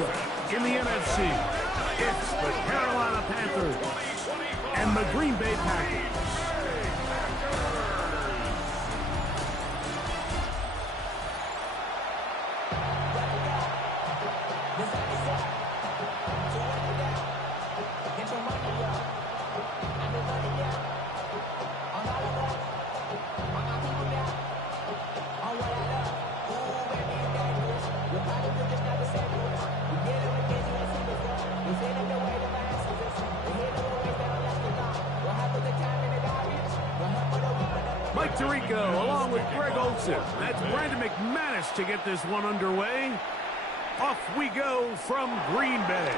matchup in the NFC. It's the Carolina Panthers and the Green Bay Packers. Mike Tirico along with Greg Olsen. That's Brandon McManus to get this one underway. Off we go from Green Bay.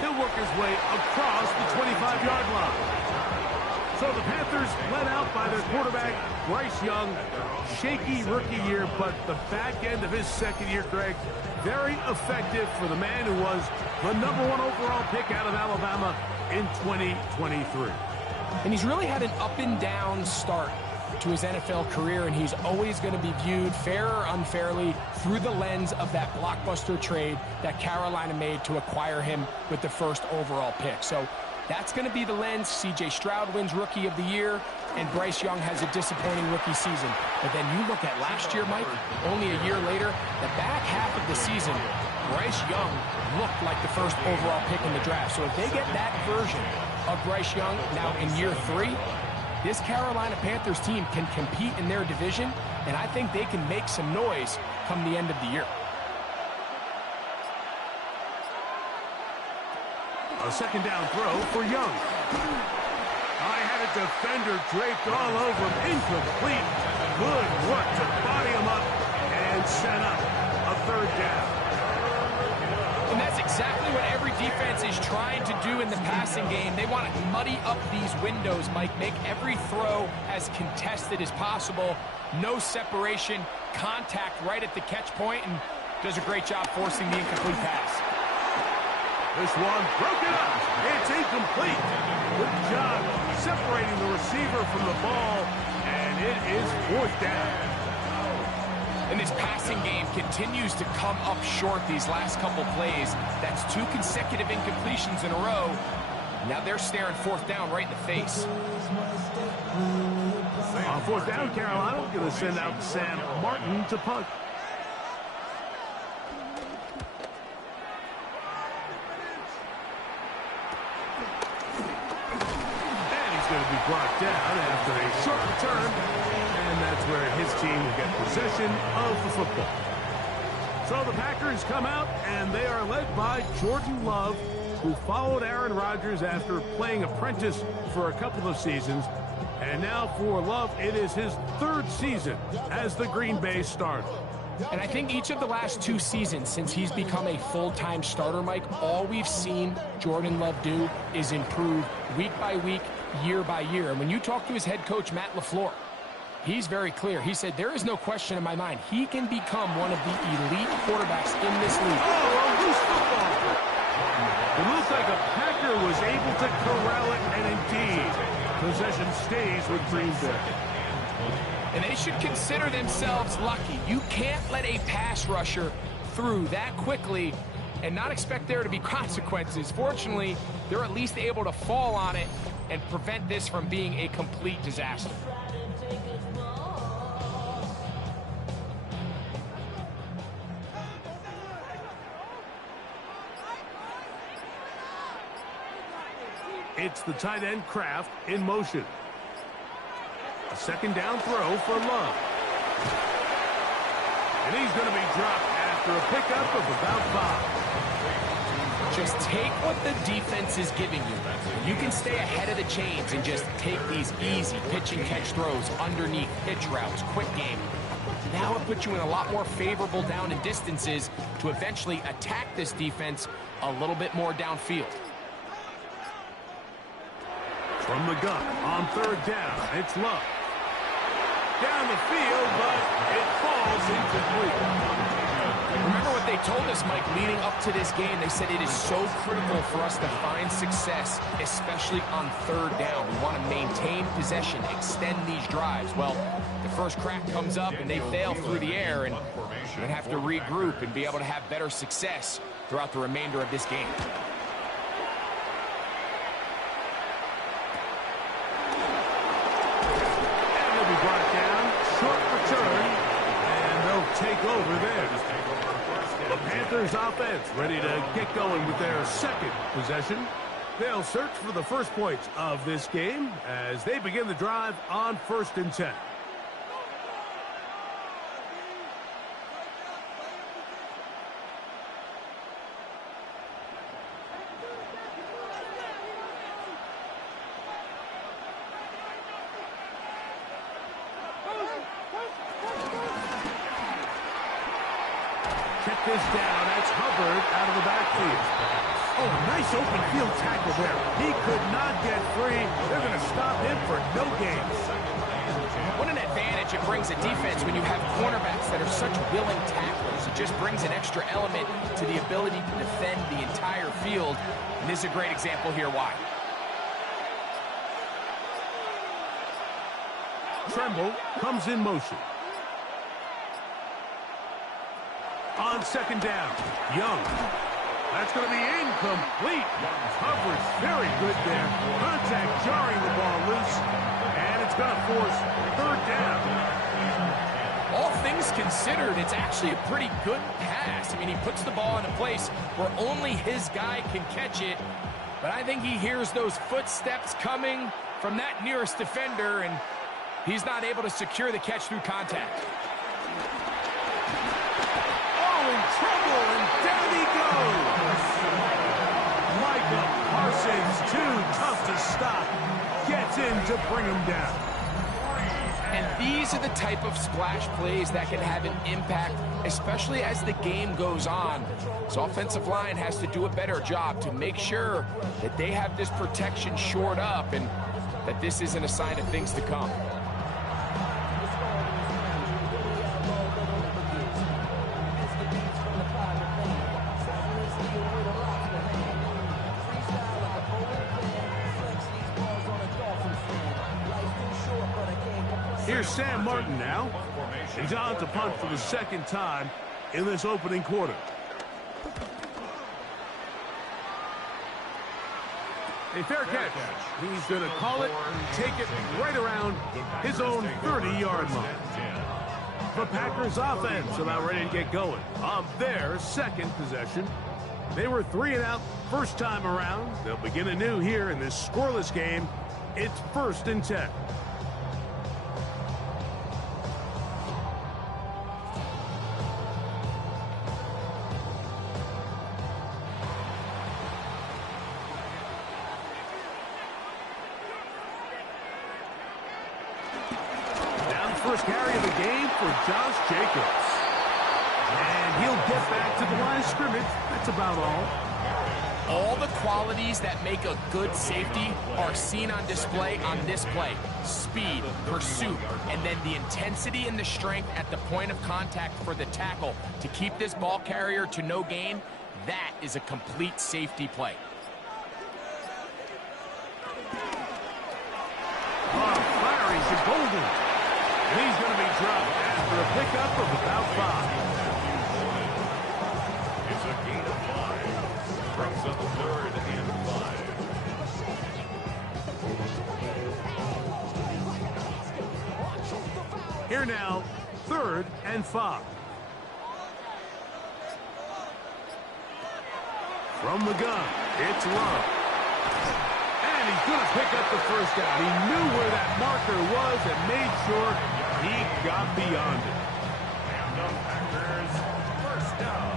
He'll work his way across the 25-yard line. So the Panthers led out by their quarterback, Bryce Young. Shaky rookie year, but the back end of his second year, Greg, very effective for the man who was the #1 overall pick out of Alabama in 2023. And he's really had an up-and-down start to his NFL career, and he's always going to be viewed, fair or unfairly, through the lens of that blockbuster trade that Carolina made to acquire him with the first overall pick. So that's going to be the lens. C.J. Stroud wins Rookie of the Year, and Bryce Young has a disappointing rookie season. But then you look at last year, Mike, only a year later, the back half of the season, Bryce Young looked like the first overall pick in the draft. So if they get that version of Bryce Young now in year 3, this Carolina Panthers team can compete in their division, and I think they can make some noise come the end of the year. A second down throw for Young. I had a defender draped all over him. Incomplete. Good work to body him up and set up a third down. And that's exactly what every defense is trying to do in the passing game. They want to muddy up these windows, Mike, make every throw as contested as possible. No separation, contact right at the catch point, and does a great job forcing the incomplete pass. This one broken up. It's incomplete. Good job separating the receiver from the ball, and it is 4th down. And this passing game continues to come up short these last couple plays. That's 2 consecutive incompletions in a row. Now they're staring 4th down right in the face. On 4th down, Carolina going to send out Sam Martin to punt. Brought down after a short return, and that's where his team will get possession of the football. So the Packers come out, and they are led by Jordan Love, who followed Aaron Rodgers after playing apprentice for a couple of seasons. And now for Love, it is his 3rd season as the Green Bay starter. And I think each of the last 2 seasons since he's become a full-time starter, Mike, all we've seen Jordan Love do is improve week by week, year by year. And when you talk to his head coach, Matt LaFleur, he's very clear. He said, there is no question in my mind. He can become one of the elite quarterbacks in this league. Oh, a loose football. It looks like a Packer was able to corral it, and indeed, possession stays with Green Bay. And they should consider themselves lucky. You can't let a pass rusher through that quickly and not expect there to be consequences. Fortunately, they're at least able to fall on it and prevent this from being a complete disaster. It's the tight end Kraft in motion. A second down throw for Love. And he's going to be dropped after a pickup of about 5. Just take what the defense is giving you. You can stay ahead of the chains and just take these easy pitch and catch throws underneath, pitch routes, quick game. Now it puts you in a lot more favorable down and distances to eventually attack this defense a little bit more downfield. From the gun on 3rd down, it's Love. Down the field, but it falls incomplete. Remember what they told us, Mike, leading up to this game. They said it is so critical for us to find success, especially on 3rd down. We want to maintain possession, extend these drives. Well, the first crack comes up, and they fail through the air, and going to have to regroup and be able to have better success throughout the remainder of this game. And he'll be brought down. Short return. And they'll take over there. The Panthers offense ready to get going with their second possession. They'll search for the first points of this game as they begin the drive on 1st and 10. Check this down. That's Hubbard out of the backfield. Oh, nice open field tackle there. He could not get free. They're going to stop him for no gain. What an advantage it brings a defense when you have cornerbacks that are such willing tacklers. It just brings an extra element to the ability to defend the entire field. And this is a great example here why. Tremble comes in motion. On 2nd down, Young. That's going to be incomplete. Coverage very good there. Contact jarring the ball loose. And it's going to force 3rd down. All things considered, it's actually a pretty good pass. I mean, he puts the ball in a place where only his guy can catch it. But I think he hears those footsteps coming from that nearest defender, and he's not able to secure the catch through contact. In trouble, and down he goes. Micah Parsons, too tough to stop, gets in to bring him down. And these are the type of splash plays that can have an impact, especially as the game goes on. So offensive line has to do a better job to make sure that they have this protection shored up and that this isn't a sign of things to come. Here's Sam Martin now. He's on to punt for the 2nd time in this opening quarter. A fair catch. He's going to call it and take it right around his own 30-yard line. The Packers offense about ready to get going on their 2nd possession. They were 3 and out first time around. They'll begin anew here in this scoreless game. It's 1st and 10. First carry of the game for Josh Jacobs. And he'll get back to the line of scrimmage. That's about all. All the qualities that make a good safety are seen on display on this play. Speed, pursuit, and then the intensity and the strength at the point of contact for the tackle to keep this ball carrier to no gain. That is a complete safety play. Fiery to Golden. He's going to be dropped after a pickup of about 5. It's a gain of 5. Brings up 3rd and 5. Here now, 3rd and 5. From the gun, it's Love. And he's going to pick up the first down. He knew where that marker was and made sure he got beyond it. And the Packers, 1st down.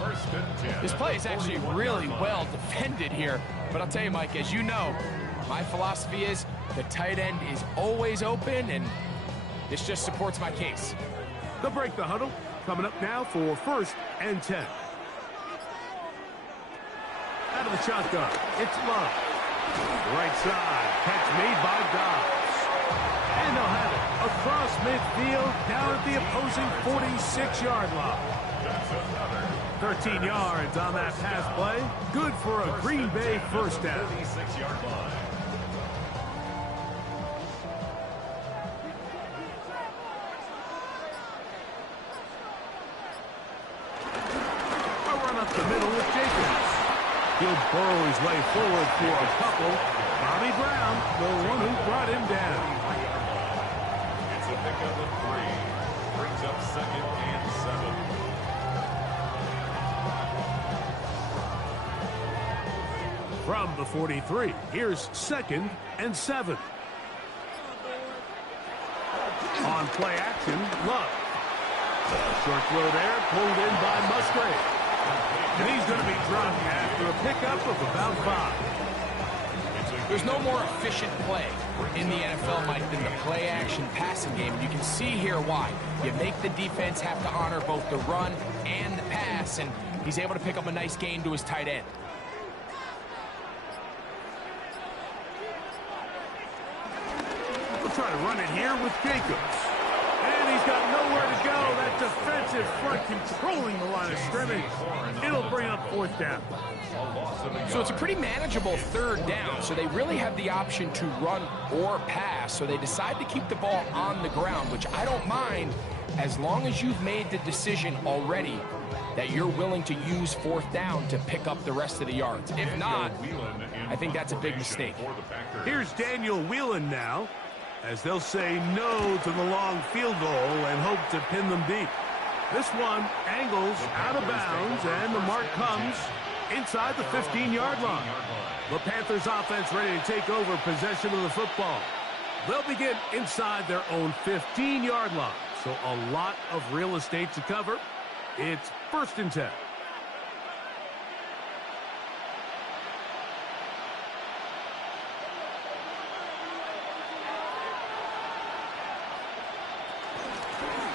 1st and 10. This play is actually really well defended here. But I'll tell you, Mike, as you know, my philosophy is the tight end is always open, and this just supports my case. They'll break the huddle. Coming up now for 1st and 10. Out of the shotgun, it's Love. Right side, catch made by Dobbs. And they'll have it across midfield, down at the opposing 46-yard line. 13 yards on that pass play. Good for a Green Bay first down. 36-yard line. the middle with Jacobs. He'll burrow his way forward for a couple. Bobby Brown, the one who brought him down. It's a pickup of 3. Brings up 2nd and 7. From the 43, here's 2nd and 7. On play action, Love. Short throw there, pulled in by Musgrave. And he's going to be dropped after a pickup of about 5. There's no more efficient play in the NFL, Mike, than the play-action passing game. You can see here why. You make the defense have to honor both the run and the pass, and he's able to pick up a nice gain to his tight end. We'll try to run it here with Jacobs. And he's got nowhere to go. That defensive front controlling the line of scrimmage. It'll bring up 4th down. So it's a pretty manageable 3rd down, so they really have the option to run or pass, so they decide to keep the ball on the ground, which I don't mind as long as you've made the decision already that you're willing to use 4th down to pick up the rest of the yards. If not, I think that's a big mistake. Here's Daniel Whelan now, as they'll say no to the long field goal and hope to pin them deep. This one angles out of bounds, and the mark comes inside the 15-yard line. The Panthers offense ready to take over possession of the football. They'll begin inside their own 15-yard line, so a lot of real estate to cover. It's 1st and 10.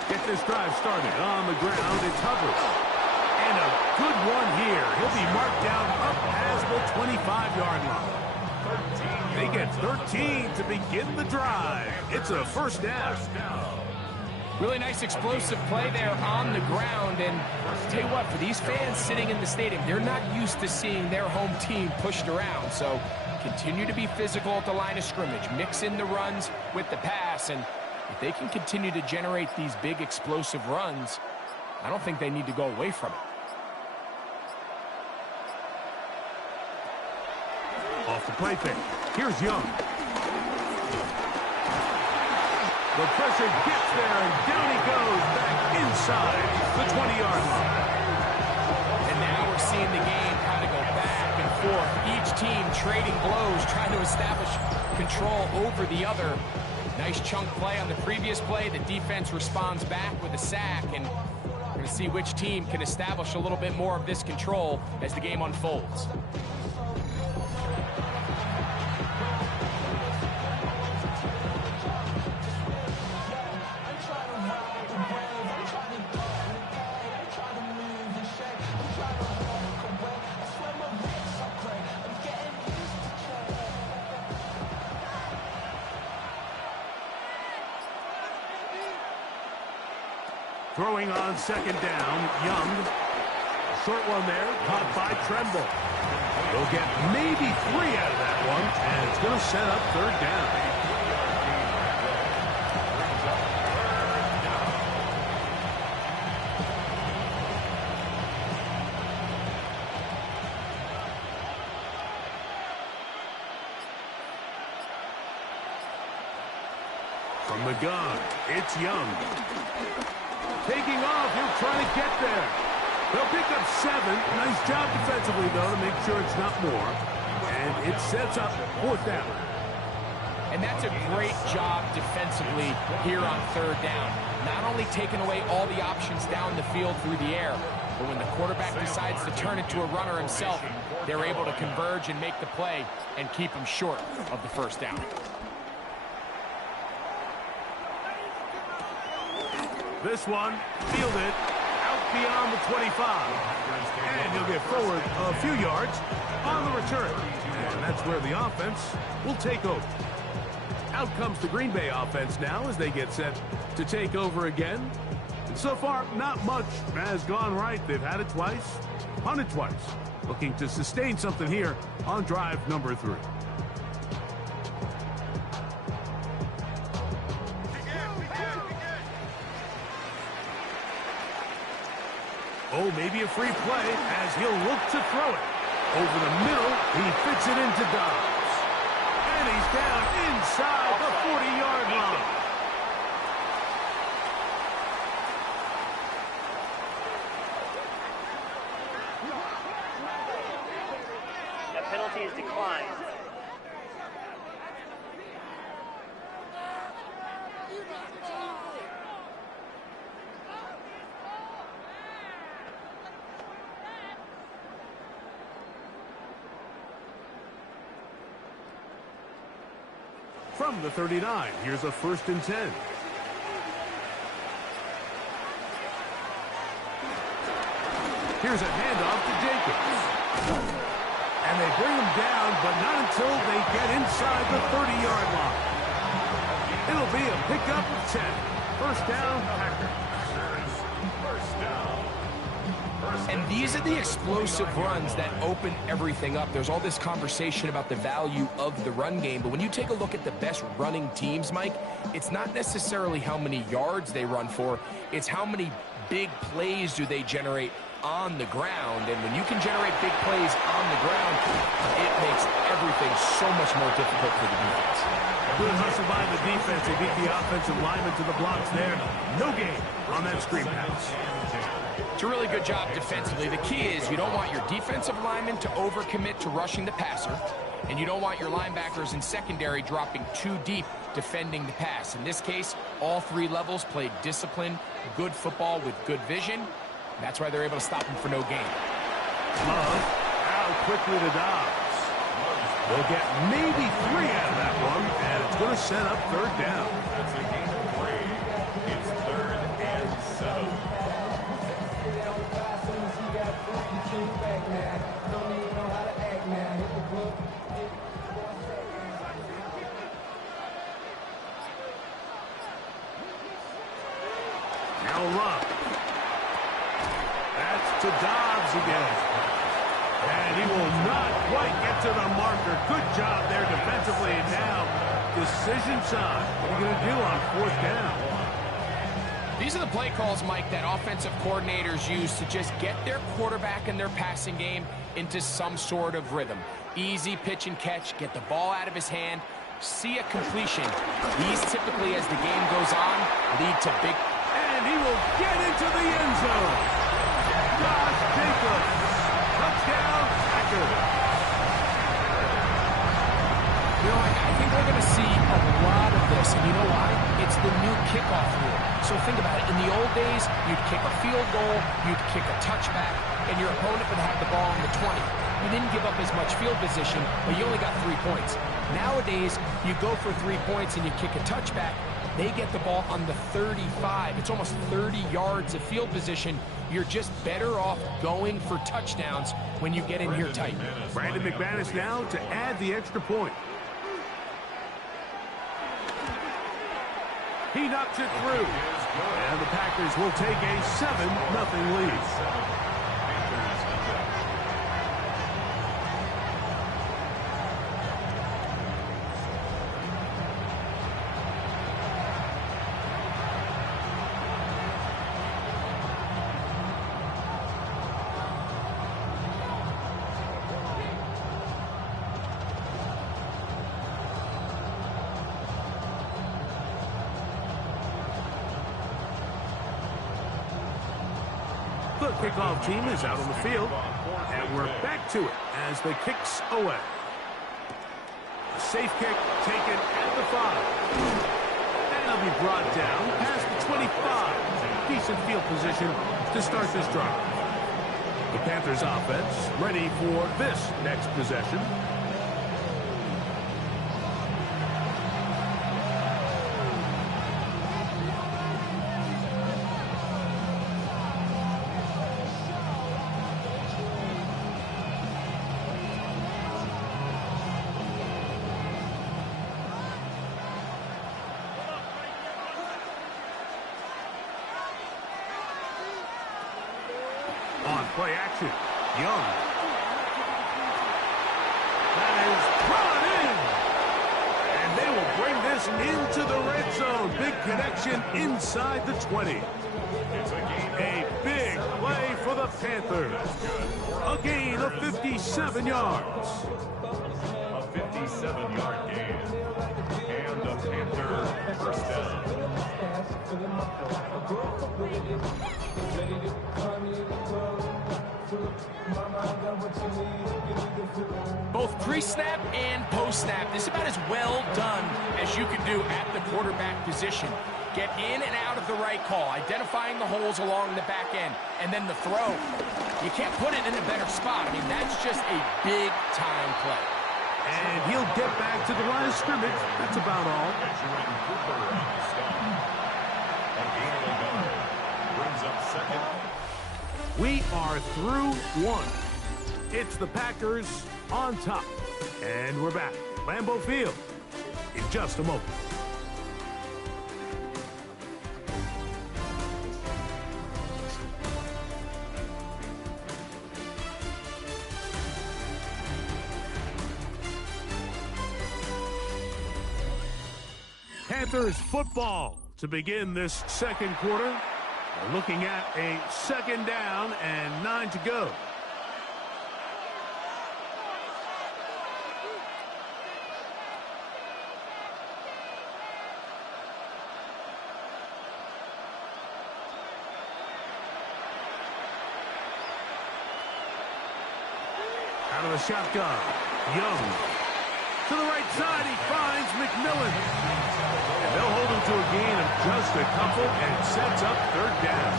Get this drive started on the ground. It's Hubbard. And a good one here. He'll be marked down up as the 25-yard line. They get 13 to begin the drive. It's a 1st down. Really nice explosive play there on the ground. And I'll tell you what, for these fans sitting in the stadium, they're not used to seeing their home team pushed around. So continue to be physical at the line of scrimmage. Mix in the runs with the pass. And if they can continue to generate these big explosive runs, I don't think they need to go away from it. Off the play fake. Here's Young. The pressure gets there, and down he goes back inside the 20-yard line. And now we're seeing the game kind of go back and forth. Each team trading blows, trying to establish control over the other. Nice chunk play on the previous play. The defense responds back with a sack, and we're going to see which team can establish a little bit more of this control as the game unfolds. Throwing on 2nd down, Young. Short one there, caught by Tremble. They'll get maybe 3 out of that one, and it's going to set up 3rd down. From the gun, it's Young. Taking off, he'll try to get there. They'll pick up 7. Nice job defensively, though, to make sure it's not more. And it sets up 4th down. And that's a great job defensively here on 3rd down. Not only taking away all the options down the field through the air, but when the quarterback decides to turn it to a runner himself, they're able to converge and make the play and keep him short of the 1st down. This one, fielded out beyond the 25. And he'll get forward a few yards on the return. And that's where the offense will take over. Out comes the Green Bay offense now as they get set to take over again. And so far, not much has gone right. They've had it twice, punted twice. Looking to sustain something here on drive number 3. Oh, maybe a free play as he'll look to throw it. Over the middle, he fits it into Dobbs. And he's down inside the 40-yard line. That penalty is declined. From the 39, here's a 1st and 10. Here's a handoff to Jacobs. And they bring him down, but not until they get inside the 30-yard line. It'll be a pickup of 10. First down, Packers. First down. And these are the explosive runs that open everything up. There's all this conversation about the value of the run game, but when you take a look at the best running teams, Mike, it's not necessarily how many yards they run for, it's how many big plays do they generate on the ground. And when you can generate big plays on the ground, it makes everything so much more difficult for the defense. Good hustle by the defense. They beat the offensive lineman to the blocks there. No gain on that screen pass. It's a really good job defensively. The key is you don't want your defensive linemen to overcommit to rushing the passer, and you don't want your linebackers in secondary dropping too deep defending the pass. In this case, all three levels played disciplined, good football with good vision. That's why they're able to stop him for no gain. Love out quickly to Dobbs. They'll get maybe 3 out of that one, and it's going to set up 3rd down. That's a gain of 3. It's 3rd and 7. Now Love. That's to Dobbs again. And he will not quite get to the marker. Good job there defensively. And now, decision time. What are you going to do on 4th down? These are the play calls, Mike, that offensive coordinators use to just get their quarterback and their passing game into some sort of rhythm. Easy pitch and catch, get the ball out of his hand, see a completion. These typically, as the game goes on, lead to big... And he will get into the end zone. Josh Jacobs. Touchdown, Packers. You know, I think we're going to see a lot of this, and you know why? It's the new kickoff rule. So think about it. In the old days, you'd kick a field goal, you'd kick a touchback, and your opponent would have the ball on the 20. You didn't give up as much field position, but you only got 3 points. Nowadays, you go for 3 points and you kick a touchback, they get the ball on the 35. It's almost 30 yards of field position. You're just better off going for touchdowns when you get in here tight. Brandon McManus now to add the extra point. He knocks it through. And the Packers will take a 7-0 lead. The kickoff team is out on the field, and we're back to it as the kick's away. Safe kick taken at the 5. And it'll be brought down past the 25. Decent field position to start this drive. The Panthers offense ready for this next possession. On play action, Young. That is brought in. And they will bring this into the red zone. Big connection inside the 20. It's a gain. A big play for the Panthers. A gain of 57 yards. A 57-yard gain. And a Panther first down. Both pre-snap and post-snap, this is about as well done as you can do at the quarterback position. Get in and out of the right call, identifying the holes along the back end, and then the throw. You can't put it in a better spot. I mean, that's just a big-time play. And he'll get back to the line of scrimmage. That's about all. Brings up second. We are through one. It's the Packers on top. And we're back. Lambeau Field in just a moment. Panthers football to begin this second quarter. We're looking at a second down and 9 to go. Out of the shotgun, Young. To the right side, he finds McMillan. And they'll hold him to a gain of just a couple and sets up third down.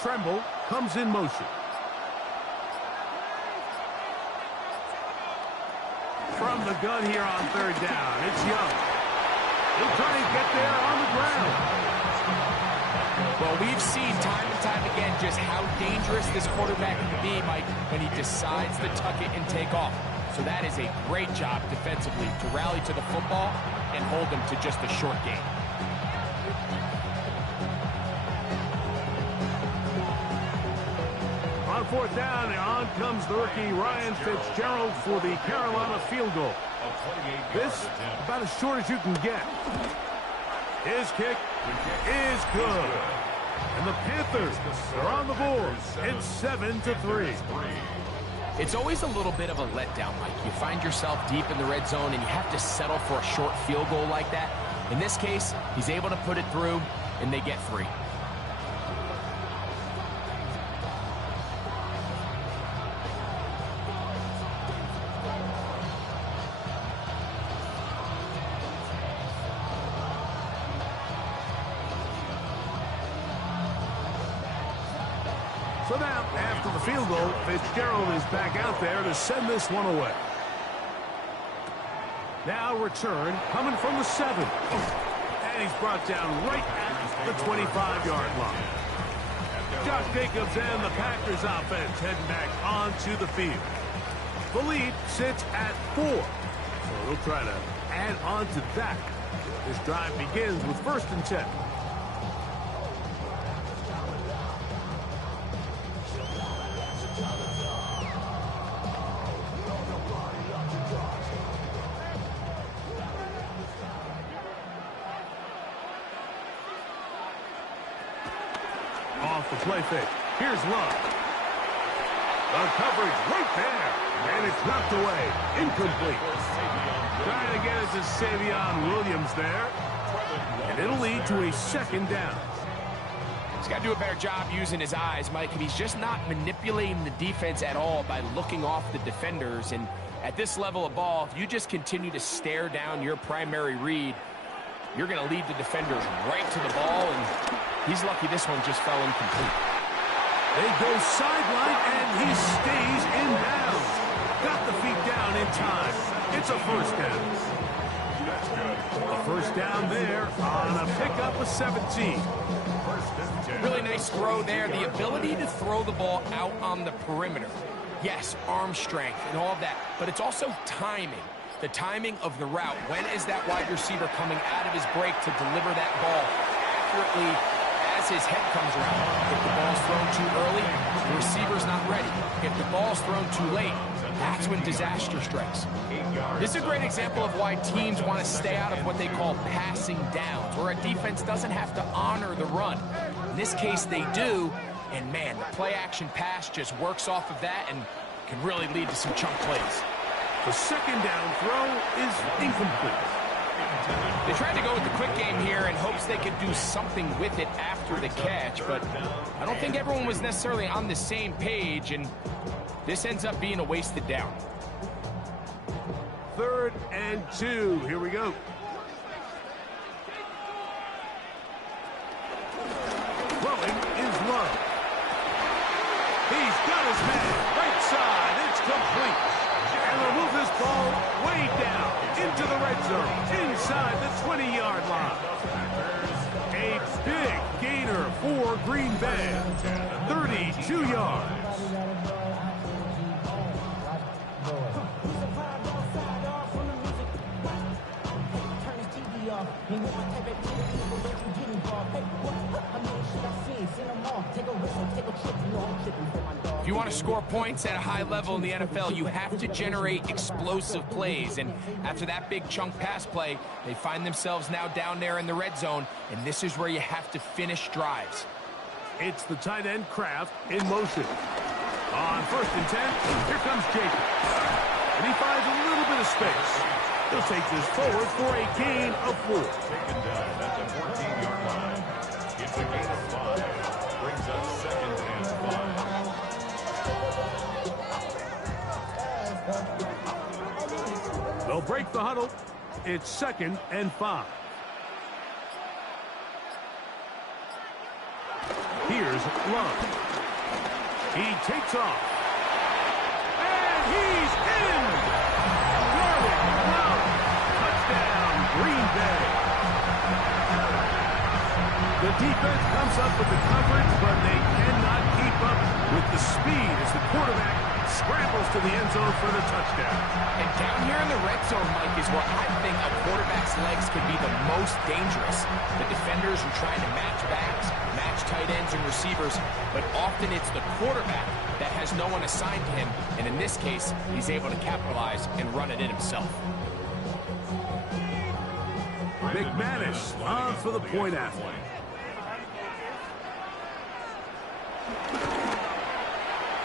Tremble comes in motion. From the gun here on third down, it's Young. He'll try and get there on the ground. Well, we've seen time and time again just how dangerous this quarterback can be, Mike, when he decides to tuck it and take off. So that is a great job defensively to rally to the football and hold him to just a short gain. On fourth down, and on comes the rookie Ryan Fitzgerald for the Carolina field goal. This about as short as you can get. His kick is good. And the Panthers are on the board. It's 7-3. It's always a little bit of a letdown, Mike. You find yourself deep in the red zone and you have to settle for a short field goal like that. In this case, he's able to put it through and they get 3. So now, after the field goal, Fitzgerald is back out there to send this one away. Now return coming from the 7. And he's brought down right at the 25-yard line. Josh Jacobs and the Packers offense heading back onto the field. The lead sits at 4. So they'll try to add on to that. This drive begins with 1st and 10. Off the play fake. Here's Love. The coverage right there. And it's knocked away. Incomplete. Trying to get it to Savion Williams there. And it'll lead to a 2nd down. He's got to do a better job using his eyes, Mike. And he's just not manipulating the defense at all by looking off the defenders. And at this level of ball, if you just continue to stare down your primary read, you're going to lead the defenders right to the ball, and he's lucky this one just fell incomplete. They go sideline, and he stays in bounds. Got the feet down in time. It's a 1st down. A 1st down there on a pickup of 17. Really nice throw there. The ability to throw the ball out on the perimeter. Yes, arm strength and all of that, but it's also timing. The timing of the route. When is that wide receiver coming out of his break to deliver that ball accurately as as his head comes around. If the ball's thrown too early, the receiver's not ready. If the ball's thrown too late, that's when disaster strikes. This is a great example of why teams want to stay out of what they call passing downs, where a defense doesn't have to honor the run. In this case, they do, and man, the play-action pass just works off of that and can really lead to some chunk plays. The second down throw is incomplete. They tried to go with the quick game here in hopes they could do something with it after the catch, but I don't think everyone was necessarily on the same page, and this ends up being a wasted down. 3rd and 2. Here we go. Throwing is low. He's got his man right side. It's complete. And they'll move this ball way down into the red zone, inside the 20-yard line. A big gainer for Green Bay. 32 yards. If you want to score points at a high level in the NFL, you have to generate explosive plays. And after that big chunk pass play, they find themselves now down there in the red zone, and this is where you have to finish drives. It's the tight end Kraft in motion. On 1st and 10, here comes Jacobs. And he finds a little bit of space. He'll take this forward for a gain of 4. Taken down at the 14-yard line. It's a gain of 5. Brings up 2nd and 5. They'll break the huddle. It's 2nd and 5. Here's Love. He takes off. And he's in! Garland Love. Touchdown, Green Bay. The defense comes up with the coverage, but they cannot keep up with the speed as the quarterback scrambles to the end zone for the touchdown. And down here in the red zone, Mike, is where I think a quarterback's legs can be the most dangerous. The defenders are trying to match backs, match tight ends and receivers, but often it's the quarterback that has no one assigned to him, and in this case, he's able to capitalize and run it in himself. McManus on for the point after.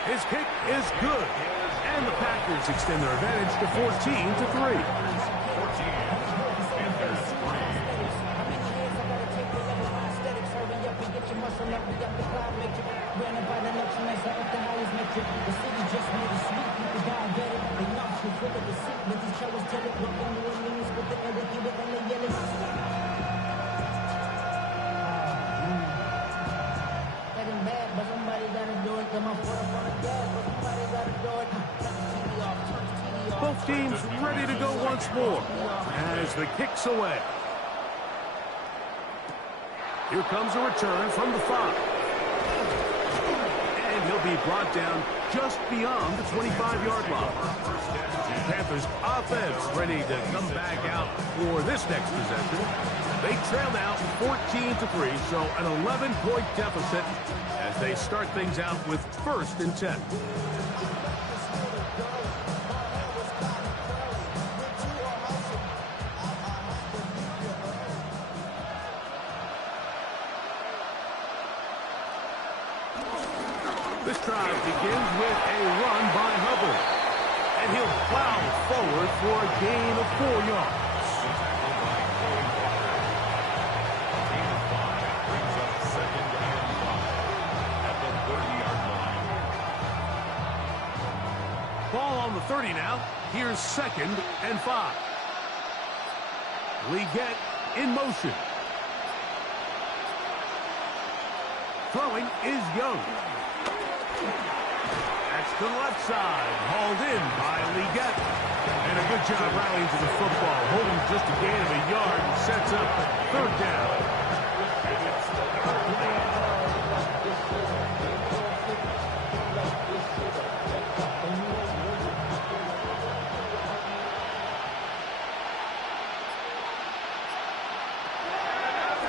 His kick is good, and the Packers extend their advantage to 14-3. Both teams ready to go once more as the kick's away. Here comes a return from the 5. And he'll be brought down just beyond the 25-yard line. Panthers offense ready to come back out for this next possession. They trail now 14-3, so an 11-point deficit as they start things out with 1st and 10. This drive begins with a run by Hubbard. And he'll plow forward for a gain of 4 yards. Gain of 5 brings up 2nd and 5 at the 30-yard line. Ball on the 30 now. Here's 2nd and 5. Leggett in motion. Throwing is Young. That's to the left side, hauled in by Leggett. And a good job rallying to the football, holding just a gain of a yard and sets up 3rd down.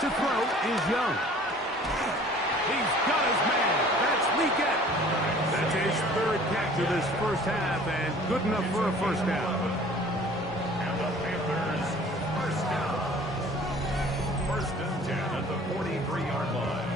To throw is Young. to this first half, and good enough for a first down. And the Panthers, first down. First and 10 at the 43-yard line.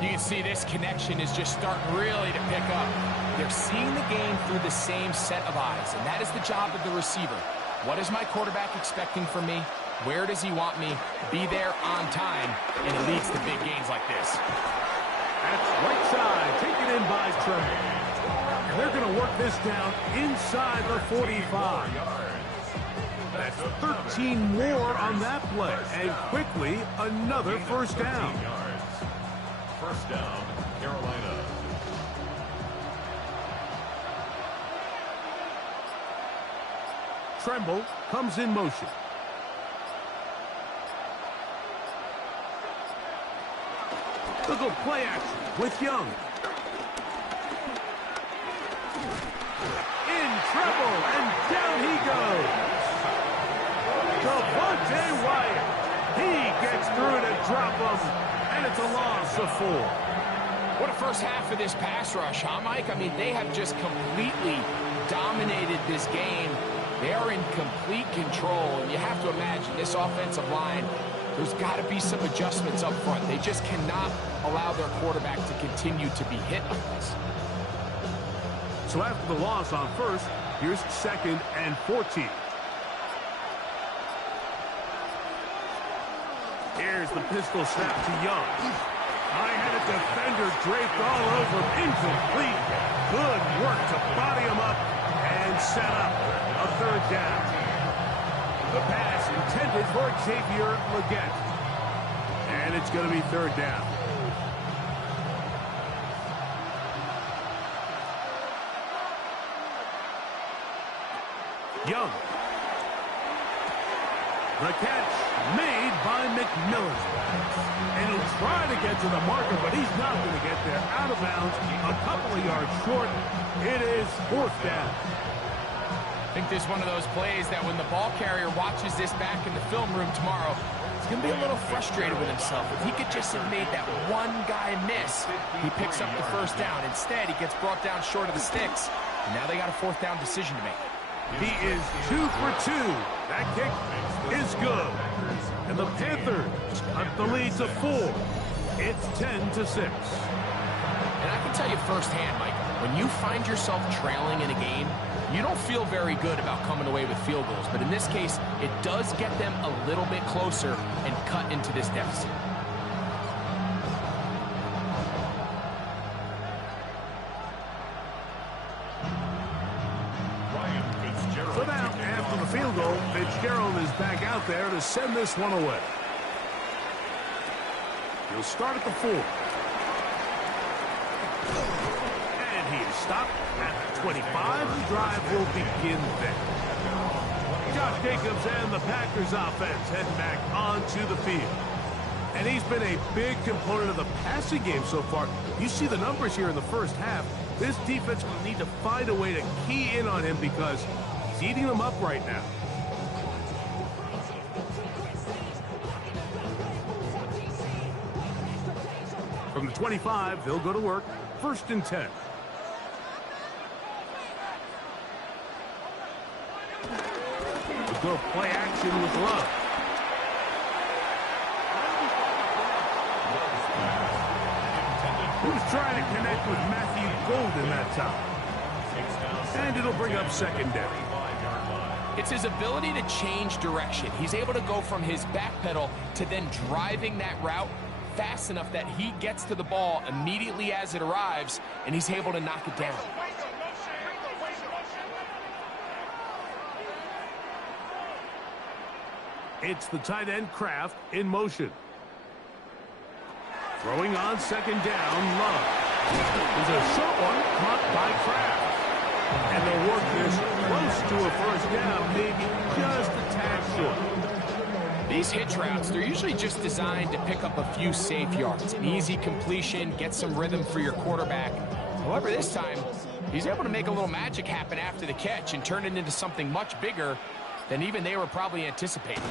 You can see this connection is just starting really to pick up. They're seeing the game through the same set of eyes, and that is the job of the receiver. What is my quarterback expecting from me? Where does he want me? Be there on time, and it leads to big gains like this. That's right side, taken in by Tremble. And they're going to work this down inside the 45. That's 13 more on that play, and quickly another first down. First down, Carolina. Tremble comes in motion. Look at play action with Young. In trouble, and down he goes. Devontae Wyatt. He gets through to drop him, and it's a loss of 4. What a first half of this pass rush, huh, Mike? I mean, they have just completely dominated this game. They are in complete control, and you have to imagine this offensive line, there's got to be some adjustments up front. They just cannot allow their quarterback to continue to be hit like this. So after the loss on first, here's 2nd and 14. Here's the pistol snap to Young. I had a defender draped all over him. Incomplete. Good work to body him up and set up a 3rd down. The pass intended for Xavier Legette. And it's going to be 3rd down. Young. The catch made by McMillan. And he'll try to get to the marker, but he's not going to get there. Out of bounds, a couple of yards short. It is 4th down. I think this is one of those plays that when the ball carrier watches this back in the film room tomorrow, he's going to be a little frustrated with himself. If he could just have made that one guy miss, he picks up the first down. Instead, he gets brought down short of the sticks. And now they got a 4th down decision to make. He is 2 for 2. That kick is good. And the Panthers cut the lead to 4. It's 10-6. And I can tell you firsthand, Mike, when you find yourself trailing in a game, you don't feel very good about coming away with field goals. But in this case, it does get them a little bit closer and cut into this deficit. So now, after the field goal, Fitzgerald is back out there to send this one away. He'll start at the 4. And he is stopped at the 25. The drive will begin there. Josh Jacobs and the Packers offense heading back onto the field. And he's been a big component of the passing game so far. You see the numbers here in the first half. This defense will need to find a way to key in on him because he's eating them up right now. From the 25, they'll go to work. 1st and 10. We'll go play action with Love. He was trying to connect with Matthew Golden that time. And it'll bring up 2nd down. It's his ability to change direction. He's able to go from his back pedal to then driving that route fast enough that he gets to the ball immediately as it arrives, and he's able to knock it down. It's the tight end Kraft in motion. Throwing on 2nd down, Love. There's a short one caught by Kraft. And they'll work this close to a 1st down, maybe just a tad short. These hitch routes, they're usually just designed to pick up a few safe yards. An easy completion, get some rhythm for your quarterback. However, this time, he's able to make a little magic happen after the catch and turn it into something much bigger than even they were probably anticipating.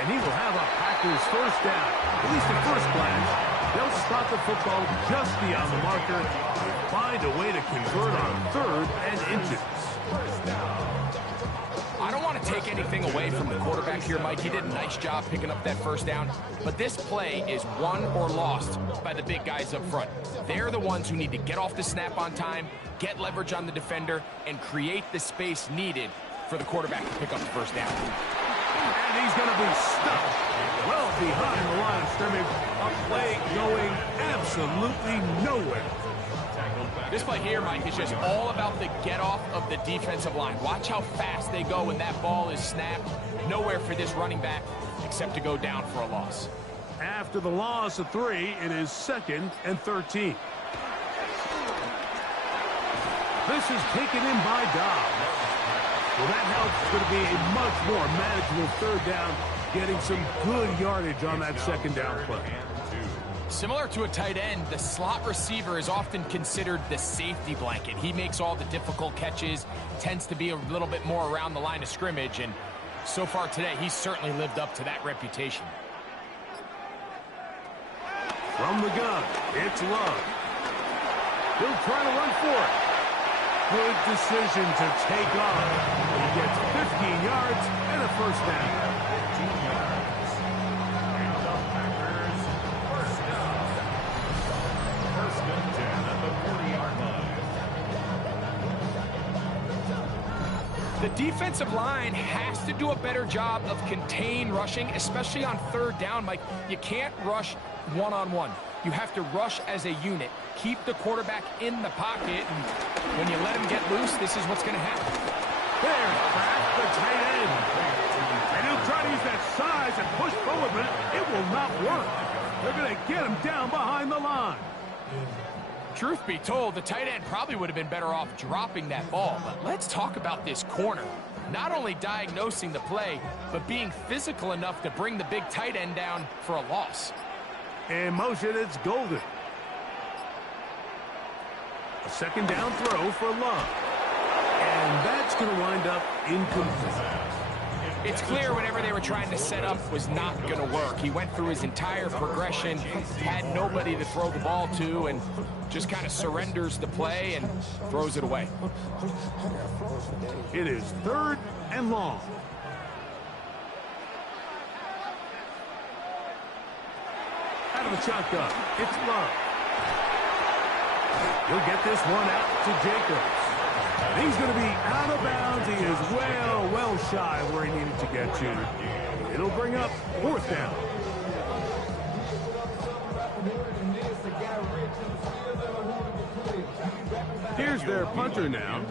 And And he will have a Packers first down. At least at first glance, they'll spot the football just beyond the marker and find a way to convert on 3rd and inches. I don't want to take anything away from the quarterback here, Mike. He did a nice job picking up that first down. But this play is won or lost by the big guys up front. They're the ones who need to get off the snap on time, get leverage on the defender, and create the space needed for the quarterback to pick up the first down. And he's going to be stuck well behind the line of scrimmage. A play going absolutely nowhere. This play here, Mike, is just all about the get-off of the defensive line. Watch how fast they go when that ball is snapped. Nowhere for this running back except to go down for a loss. After the loss of 3, it is 2nd and 13. This is taken in by Dobbs. Well, that helps. It's going to be a much more manageable 3rd down, getting some good yardage on that 2nd down play. Similar to a tight end, the slot receiver is often considered the safety blanket. He makes all the difficult catches, tends to be a little bit more around the line of scrimmage, and so far today, he's certainly lived up to that reputation. From the gun, it's Love. He'll try to run for it. Good decision to take off. He gets 15 yards and a first down. The defensive line has to do a better job of contain rushing, especially on 3rd down, Mike. You can't rush one-on-one. You have to rush as a unit. Keep the quarterback in the pocket, and when you let him get loose, this is what's going to happen. There's Kraft, the tight end. And he'll try to use that size and push forward, but it will not work. They're going to get him down behind the line. Truth be told, the tight end probably would have been better off dropping that ball. But let's talk about this corner. Not only diagnosing the play, but being physical enough to bring the big tight end down for a loss. In motion, it's Golden. A 2nd down throw for Love. And that's going to wind up incomplete. It's clear whatever they were trying to set up was not going to work. He went through his entire progression, had nobody to throw the ball to, and just kind of surrenders the play and throws it away. It is 3rd and long. Out of the shotgun, it's Love. He'll get this one out to Jacobs. He's going to be out of bounds. He is well shy of where he needed to get to. It'll bring up 4th down. Here's their punter now,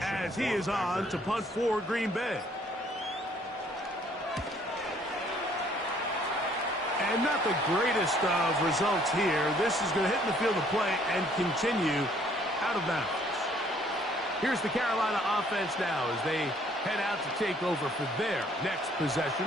as he is on to punt for Green Bay. And not the greatest of results here. This is going to hit in the field of play and continue out of bounds. Here's the Carolina offense now as they head out to take over for their next possession.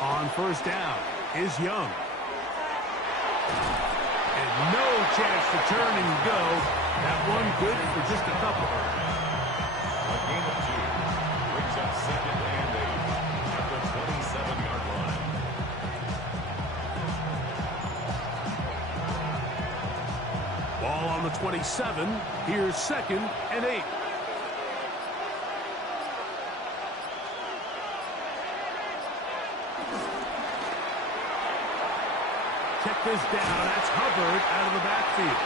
On 1st down is Young. And no chance to turn and go. That one good for just a couple. A gain of 2 brings up 2nd and 8 at the 27-yard line. Ball on the 27. Here's 2nd and 8. Check this down. That's Hubbard out of the backfield.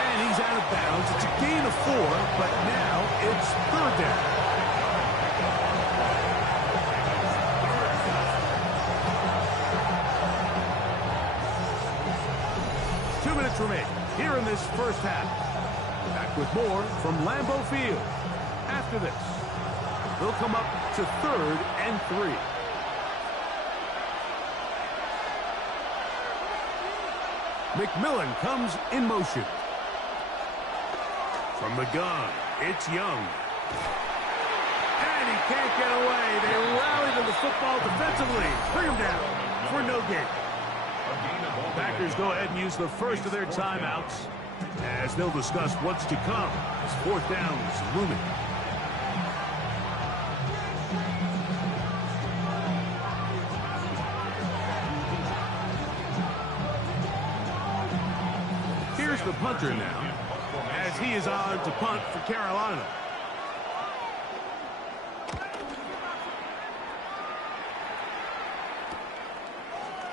And he's out of bounds. It's a gain of 4, but now it's 3rd down. Minutes remain here in this first half. Back with more from Lambeau Field. After this, they'll come up to 3rd and 3. McMillan comes in motion. From the gun, it's Young. And he can't get away. They rally to the football defensively. Bring him down for no gain. Packers go ahead and use the first of their timeouts as they'll discuss what's to come as fourth down is looming. Here's the punter now as he is on to punt for Carolina.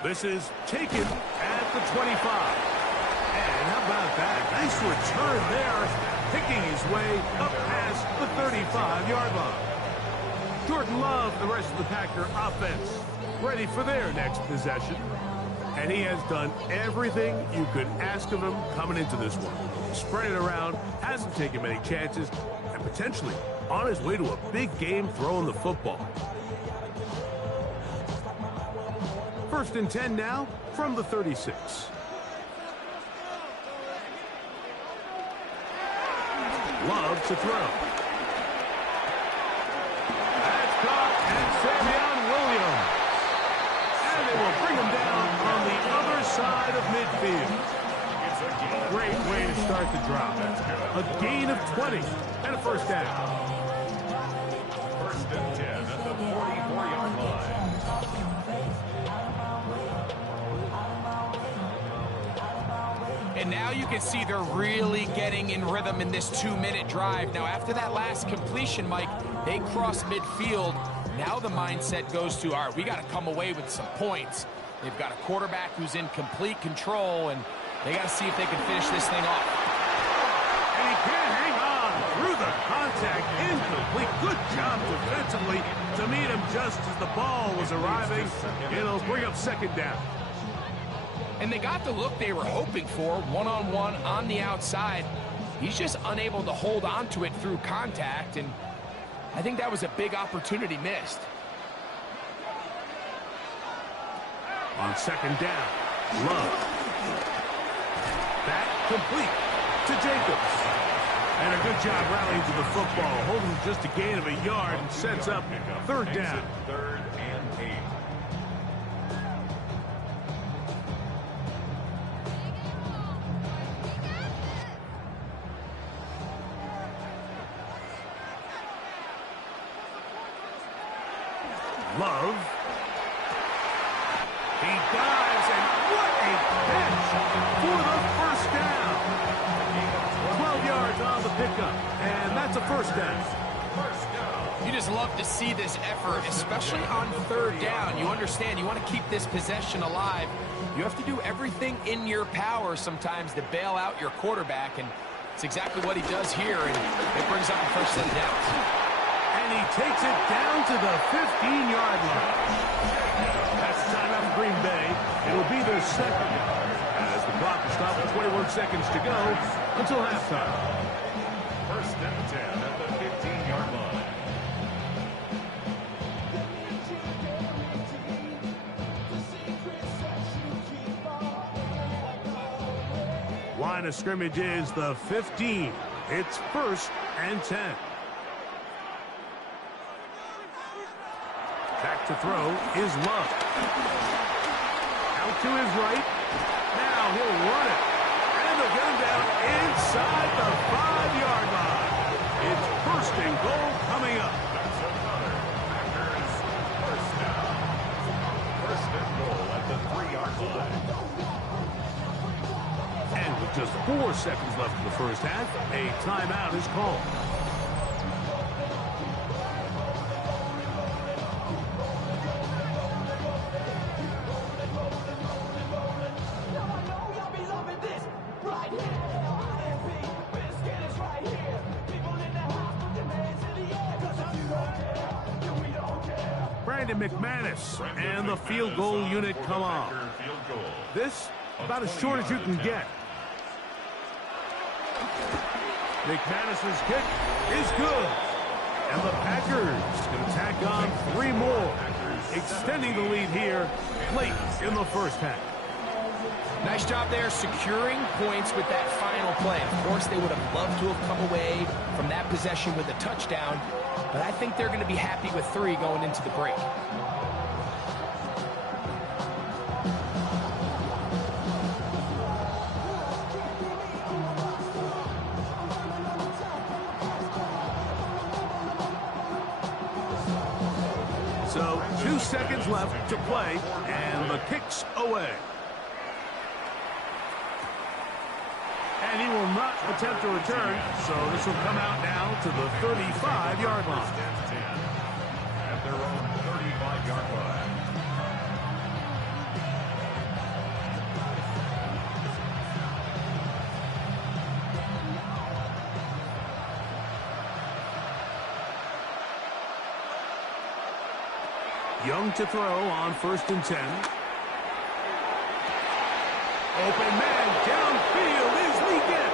This is taken at the 25. And how about that? Nice return there, picking his way up past the 35-yard line. Jordan Love, the rest of the Packer offense, ready for their next possession. And he has done everything you could ask of him coming into this one. Spread it around, hasn't taken many chances, and potentially on his way to a big game throwing the football. First and 10 now from the 36. Love to throw. That's caught, and Savion Williams. And they will bring him down on the other side of midfield. Great way to start the drop. A gain of 20 and a first down. First and 10 at the 44-yard line. And now you can see they're really getting in rhythm in this 2-minute drive. Now, after that last completion, Mike, they cross midfield. Now the mindset goes to, all right, we got to come away with some points. They've got a quarterback who's in complete control, and they got to see if they can finish this thing off. And he can't hang on through the contact. Incomplete. Good job defensively to meet him just as the ball was arriving. It'll bring up second down. And they got the look they were hoping for, one-on-one on the outside. He's just unable to hold on to it through contact, and I think that was a big opportunity missed. On second down, Love. Back complete to Jacobs. And a good job rallying to the football, holding just a gain of a yard and sets up third down. Third and 8. Love. He dives, and what a catch for the first down. 12 yards on the pickup, and that's a first down. You just love to see this effort, especially on third down. You understand, you want to keep this possession alive. You have to do everything in your power sometimes to bail out your quarterback, and it's exactly what he does here, and it brings up a fresh set of downs. And he takes it down to the 15-yard line. That's the timeout for Green Bay. It'll be their second as the clock is stopped with 21 seconds to go until halftime. First and 10 at the 15-yard line. Line of scrimmage is the 15. It's first and 10. Back to throw is Love. Out to his right. Now he'll run it. And they'll get him down inside the 5-yard line. It's first and goal coming up. That's another Packers first down. First and goal at the 3-yard line. And with just 4 seconds left in the first half, a timeout is called. McManus and the field goal unit come on. This about as short as you can get. McManus's kick is good. And the Packers going to tack on 3 more, extending the lead here late in the first half. Nice job there securing points with that final play. Of course, they would have loved to have come away from that possession with a touchdown, but I think they're going to be happy with 3 going into the break. So 2 seconds left to play, and the kick's away. And he will not attempt to return, so this will come out now to the 35-yard line. At their own 35-yard line. Young to throw on 1st and 10. Open man downfield is Leakin.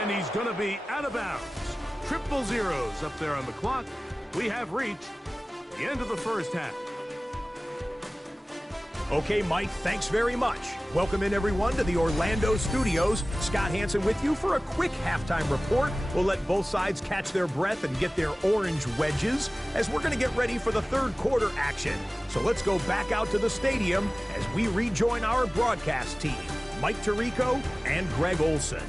And he's going to be out of bounds. Triple zeros up there on the clock. We have reached the end of the first half. Okay, Mike, thanks very much. Welcome in, everyone, to the Orlando studios. Scott Hansen with you for a quick halftime report. We'll let both sides catch their breath and get their orange wedges as we're going to get ready for the 3rd quarter action. So let's go back out to the stadium as we rejoin our broadcast team, Mike Tirico and Greg Olson.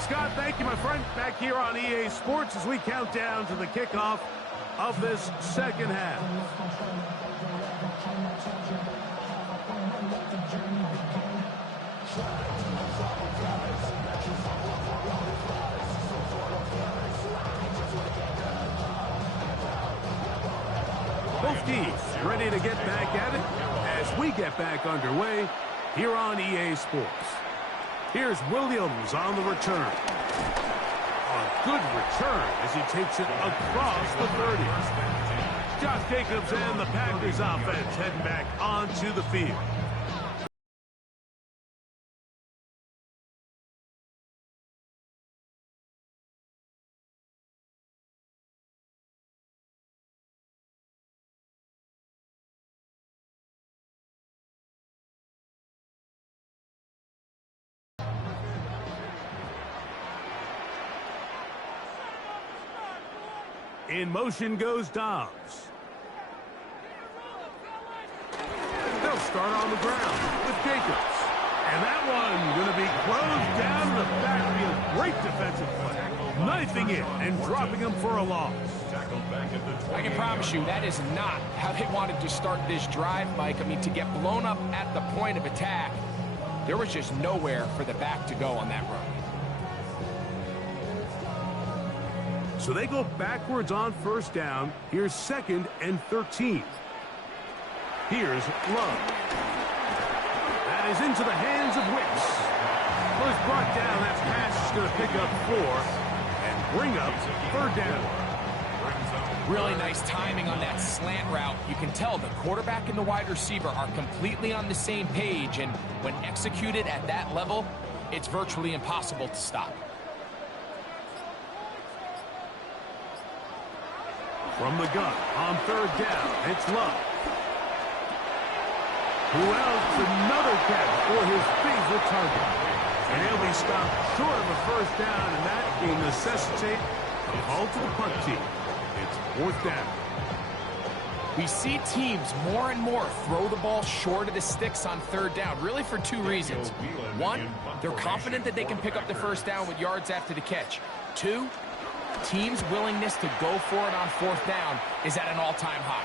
Scott, thank you, my friend. Back here on EA Sports as we count down to the kickoff of this second half. Both teams ready to get back at it as we get back underway here on EA Sports. Here's Williams on the return. A good return as he takes it across the 30. Josh Jacobs and the Packers offense heading back onto the field. In motion goes Dobbs. They'll start on the ground with Jacobs. And that one going to be closed down in the backfield. Great defensive play. Knifing it and dropping him for a loss. I can promise you that is not how they wanted to start this drive, Mike. I mean, to get blown up at the point of attack, there was just nowhere for the back to go on that run. So they go backwards on 1st down. Here's 2nd and 13. Here's Love. That is into the hands of Wicks. First brought down. That pass is going to pick up 4 and bring up 3rd down. Really nice timing on that slant route. You can tell the quarterback and the wide receiver are completely on the same page, and when executed at that level, it's virtually impossible to stop. From the gun on 3rd down, it's Love. Who else? Another catch for his favorite target. And he'll be stopped short of a 1st down, and that will necessitate a call to the punt team. It's 4th down. We see teams more and more throw the ball short of the sticks on 3rd down, really for 2 reasons. 1, they're confident that they can pick up the 1st down with yards after the catch. 2, teams' willingness to go for it on 4th down is at an all-time high.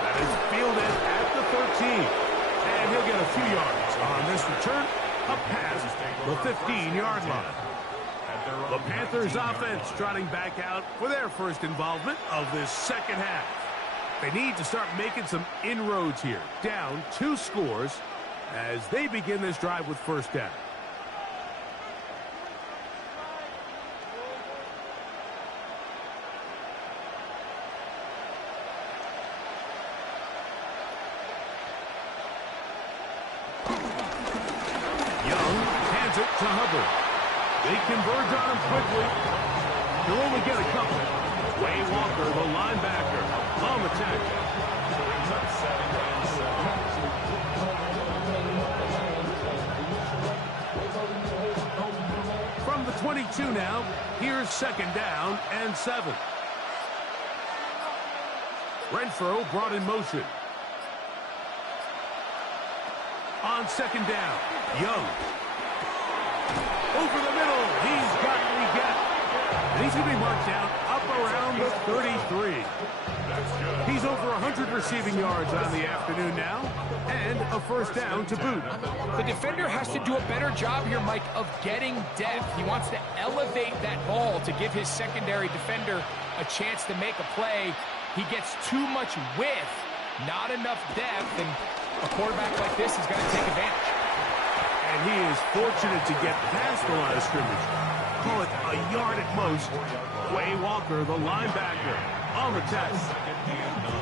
That is fielded at the 13. And he'll get a few yards on this return. A pass, the 15-yard line. The Panthers offense trotting back out for their first involvement of this second half. They need to start making some inroads here. Down 2 scores as they begin this drive with 1st down. it to Hubbard. They converge on him quickly. He'll only get a couple. Way Walker, the linebacker, on the tackle. Brings up 2nd and 7. From the 22 now, here's 2nd down and 7. Renfro brought in motion. On 2nd down, Young. Over the middle, he's got Leggett. And he's going to be marked down up around the 33. He's over 100 receiving yards on the afternoon now, and a 1st down to boot. The defender has to do a better job here, Mike, of getting depth. He wants to elevate that ball to give his secondary defender a chance to make a play. He gets too much width, not enough depth, and a quarterback like this is going to take advantage. And he is fortunate to get past the line of scrimmage. Call it a yard at most. Way Walker, the linebacker, on the tackle. 2nd and 9.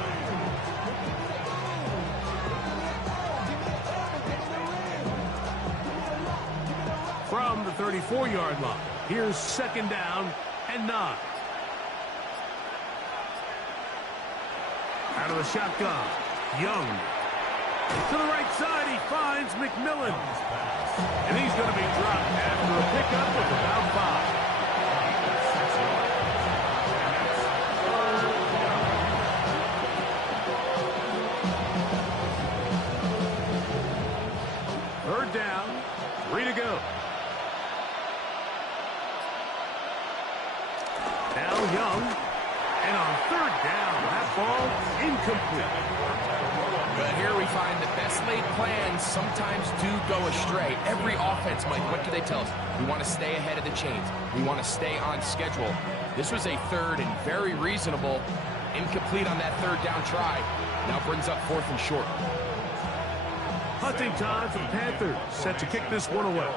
From the 34-yard line, here's 2nd down and 9. Out of the shotgun, Young. To the right side, he finds McMillan. And he's going to be dropped after a pickup of about 5. Third down, 3 to go. Now Young. And on 3rd down, that ball incomplete. But here we find the best laid plans sometimes do go astray. Every offense, Mike, what do they tell us? We want to stay ahead of the chains. We want to stay on schedule. This was a 3rd and very reasonable. Incomplete on that 3rd down try. Now brings up 4th and short. Hunting time for the Panthers, set to kick this one away.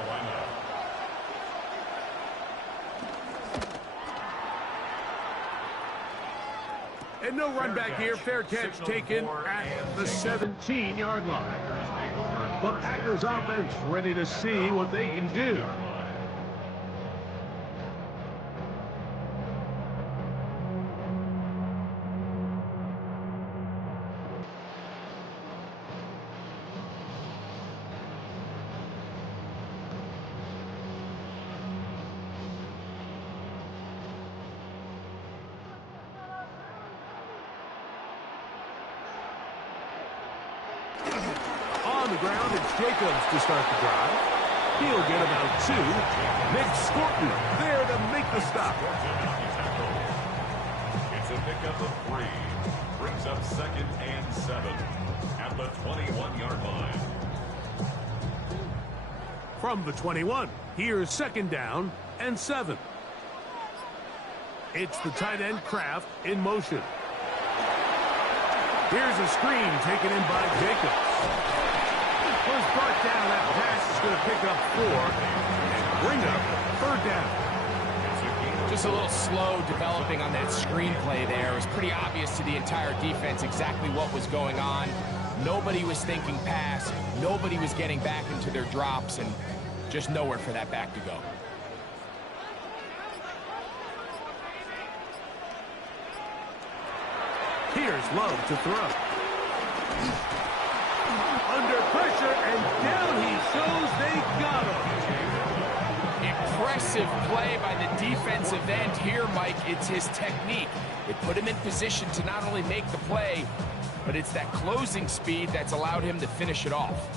And no run back here. Fair catch taken at the 17-yard line. The Packers offense ready to see what they can do. On the ground, it's Jacobs to start the drive. He'll get about 2. Nick Scorton there to make the stop. It's a pickup of 3. Brings up 2nd and 7 at the 21-yard line. From the 21, here's 2nd down and 7. It's the tight end Kraft in motion. Here's a screen taken in by Jacobs. Was brought down. That pass is going to pick up 4 and bring up 3rd down. Just a little slow developing on that screenplay there. It was pretty obvious to the entire defense exactly what was going on. Nobody was thinking pass. Nobody was getting back into their drops, and just nowhere for that back to go. Here's Love to throw. Under pressure, and down he goes. They got him. Impressive play by the defensive end here, Mike. It's his technique. It put him in position to not only make the play, but it's that closing speed that's allowed him to finish it off.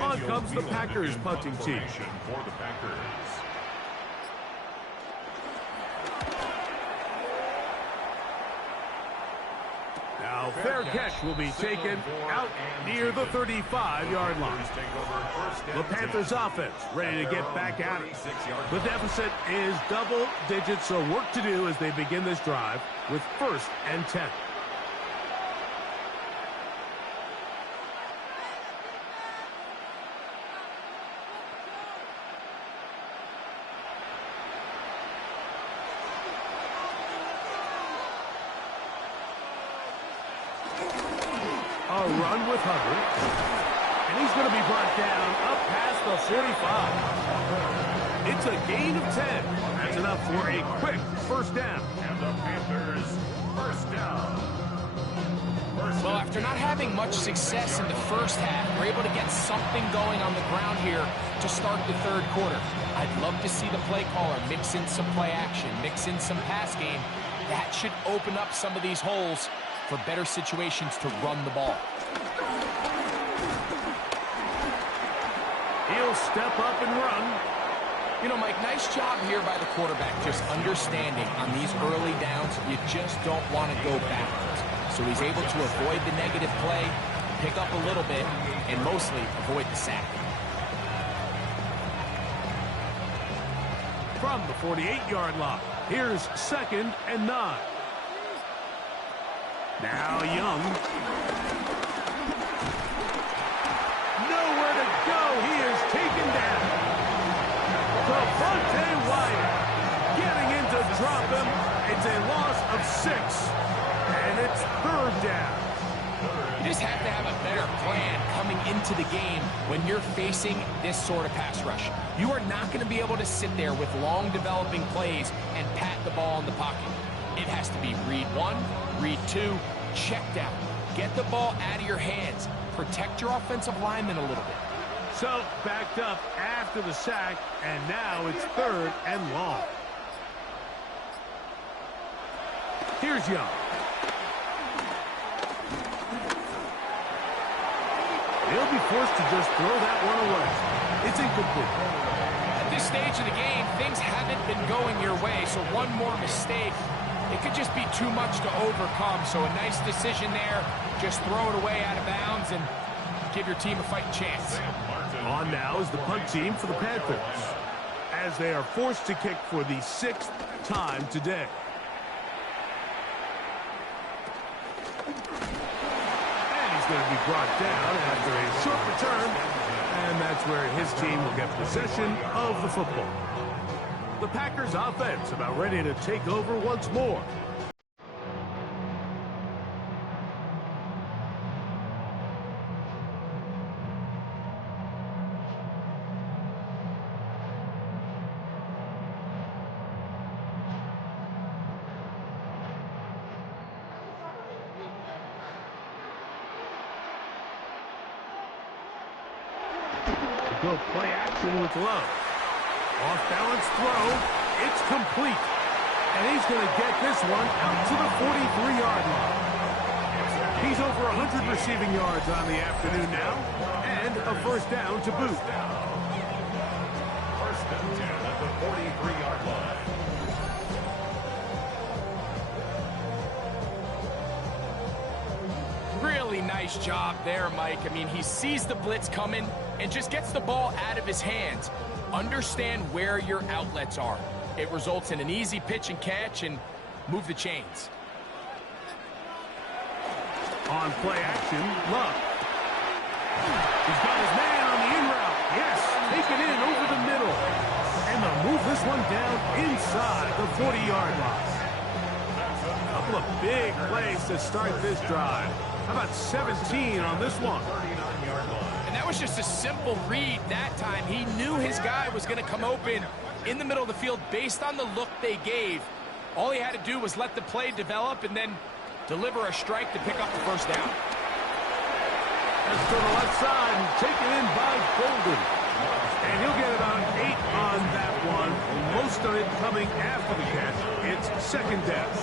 On comes the Packers punting team. For the Packers. Now fair catch will be taken out near the 35-yard line. The Panthers offense ready to get back at it. The deficit is double digits, so work to do as they begin this drive with 1st and 10. A run with Hubbard. And he's going to be brought down up past the 45. It's a gain of 10. That's enough for a quick first down. And the Panthers, first down. Well, after not having much success in the first half, we're able to get something going on the ground here to start the third quarter. I'd love to see the play caller mix in some play action, mix in some pass game. That should open up some of these holes for better situations to run the ball. He'll step up and run. You know, Mike, nice job here by the quarterback, just understanding on these early downs, you just don't want to go backwards. So he's able to avoid the negative play, pick up a little bit, and mostly avoid the sack. From the 48-yard line, here's 2nd and 9. Now Young. Nowhere to go. He is taken down. Devontae Wyatt getting in to drop him. It's a loss of 6. And it's 3rd down. You just have to have a better plan coming into the game when you're facing this sort of pass rush. You are not going to be able to sit there with long developing plays and pat the ball in the pocket. It has to be read 1, read 2, check down. Get the ball out of your hands. Protect your offensive lineman a little bit. So backed up after the sack, and now it's 3rd and long. Here's Young. He'll be forced to just throw that one away. It's incomplete. At this stage of the game, things haven't been going your way, so one more mistake, it could just be too much to overcome. So a nice decision there. Just throw it away out of bounds and give your team a fighting chance. On now is the punt team for the Panthers, as they are forced to kick for the 6th time today. Going to be brought down after a short return, and that's where his team will get possession of the football. The Packers offense about ready to take over once more. Go play action with Love. Off-balance throw. It's complete. And he's going to get this one out to the 43-yard line. He's over 100 receiving yards on the afternoon now, and a first down to boot. First and 10 at the 43-yard line. Really nice job there, Mike. I mean, he sees the blitz coming and just gets the ball out of his hands. Understand where your outlets are. It results in an easy pitch and catch and move the chains. On play action, Love. He's got his man on the in route. Yes, take it in over the middle. And they'll move this one down inside the 40-yard line. A couple of big plays to start this drive. How about 17 on this one? And that was just a simple read that time. He knew his guy was going to come open in the middle of the field based on the look they gave. All he had to do was let the play develop and then deliver a strike to pick up the first down. That's to the left side and taken in by Golden. And he'll get about 8 on that one. Most of it coming after the catch. It's 2nd down.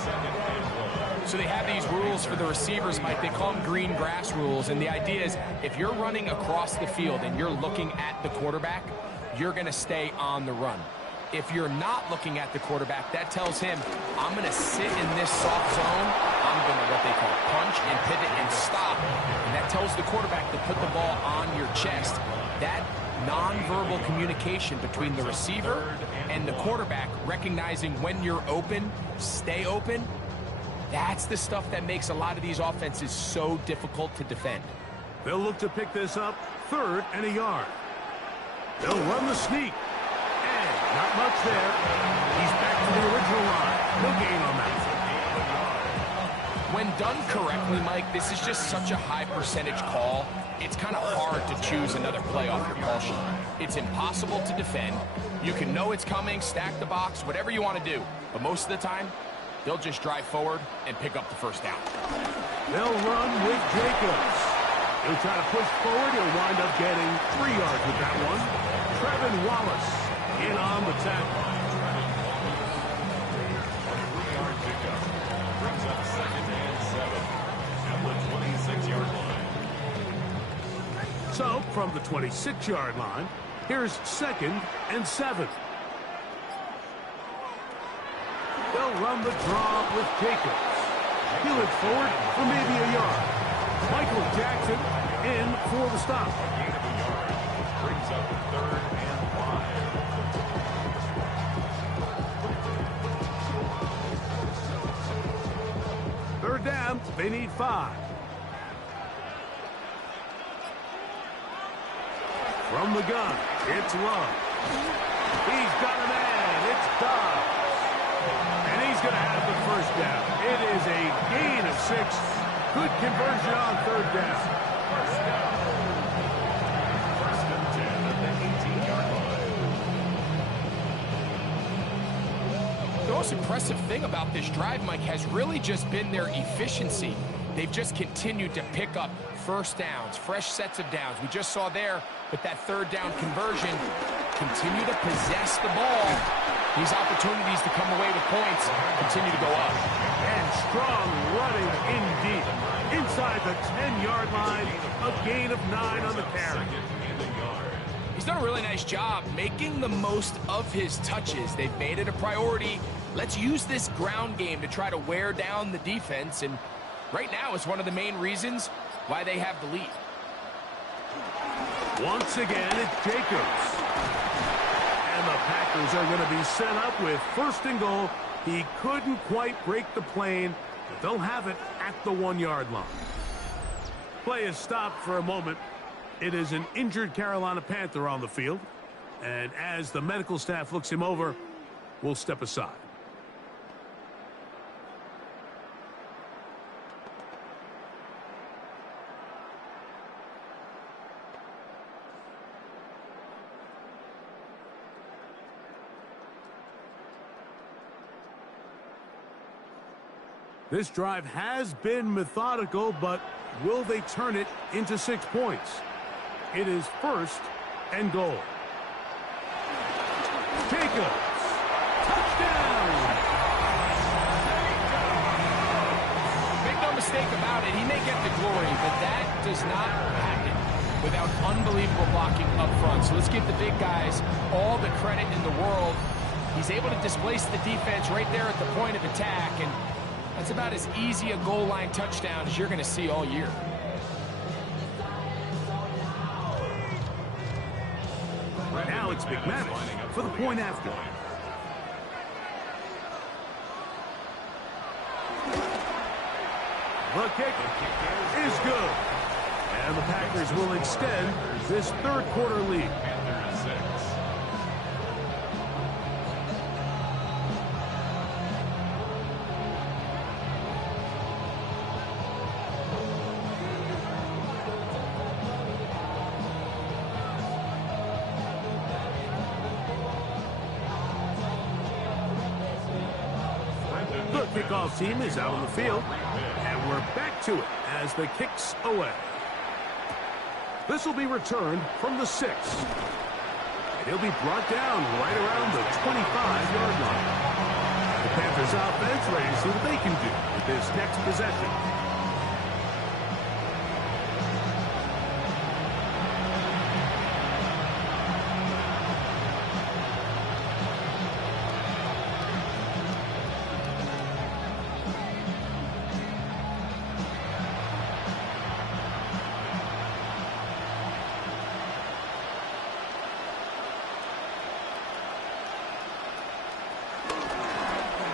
So they have these rules for the receivers, Mike. They call them green grass rules. And the idea is if you're running across the field and you're looking at the quarterback, you're going to stay on the run. If you're not looking at the quarterback, that tells him, I'm going to sit in this soft zone. I'm going to what they call punch and pivot and stop. And that tells the quarterback to put the ball on your chest. That nonverbal communication between the receiver and the quarterback, recognizing when you're open, stay open, that's the stuff that makes a lot of these offenses so difficult to defend. They'll look to pick this up 3rd and a yard. They'll run the sneak. And not much there. He's back to the original line. No gain on that. When done correctly, Mike, this is just such a high percentage call. It's kind of hard to choose another play off your call sheet. It's impossible to defend. You can know it's coming, stack the box, whatever you want to do. But most of the time, they'll just drive forward and pick up the first down. They'll run with Jacobs. He'll try to push forward. He'll wind up getting 3 yards with that one. Trevin Wallace in on the tackle. Brings up 2nd and 7 at the 26-yard line. So, from the 26-yard line, here's 2nd and 7. They'll run the draw with Jacobs. He'll look forward for maybe a yard. Michael Jackson in for the stop. Gain of a yard. Brings up 3rd and 5. 3rd down, they need 5. From the gun, it's Love. He's got a man, it's Dobbs. And he's going to have the first down. It is a gain of 6. Good conversion on 3rd down. First down. 1st and 10 at the 18-yard line. The most impressive thing about this drive, Mike, has really just been their efficiency. They've just continued to pick up first downs, fresh sets of downs. We just saw there with that 3rd down conversion, continue to possess the ball. These opportunities to come away with points continue to go up. And strong running indeed. Inside the 10-yard line, a gain of 9 on the carry. He's done a really nice job making the most of his touches. They've made it a priority. Let's use this ground game to try to wear down the defense, and right now it's one of the main reasons why they have the lead. Once again, it's Jacobs. And the Packers are going to be set up with 1st and goal. He couldn't quite break the plane, but they'll have it at the 1-yard line. Play is stopped for a moment. It is an injured Carolina Panther on the field. And as the medical staff looks him over, we'll step aside. This drive has been methodical, but will they turn it into 6 points? It is 1st and goal. Jacobs. Touchdown! Make no mistake about it, he may get the glory, but that does not happen without unbelievable blocking up front. So let's give the big guys all the credit in the world. He's able to displace the defense right there at the point of attack, and that's about as easy a goal line touchdown as you're going to see all year. Now it's McManus for the point after. The kick is good. And the Packers will extend this 3rd quarter lead. Panthers 6. The kickoff team is out on the field, and we're back to it as the kick's away. This will be returned from the 6. And he'll be brought down right around the 25-yard line. The Panthers offense ready to see what they can do with this next possession.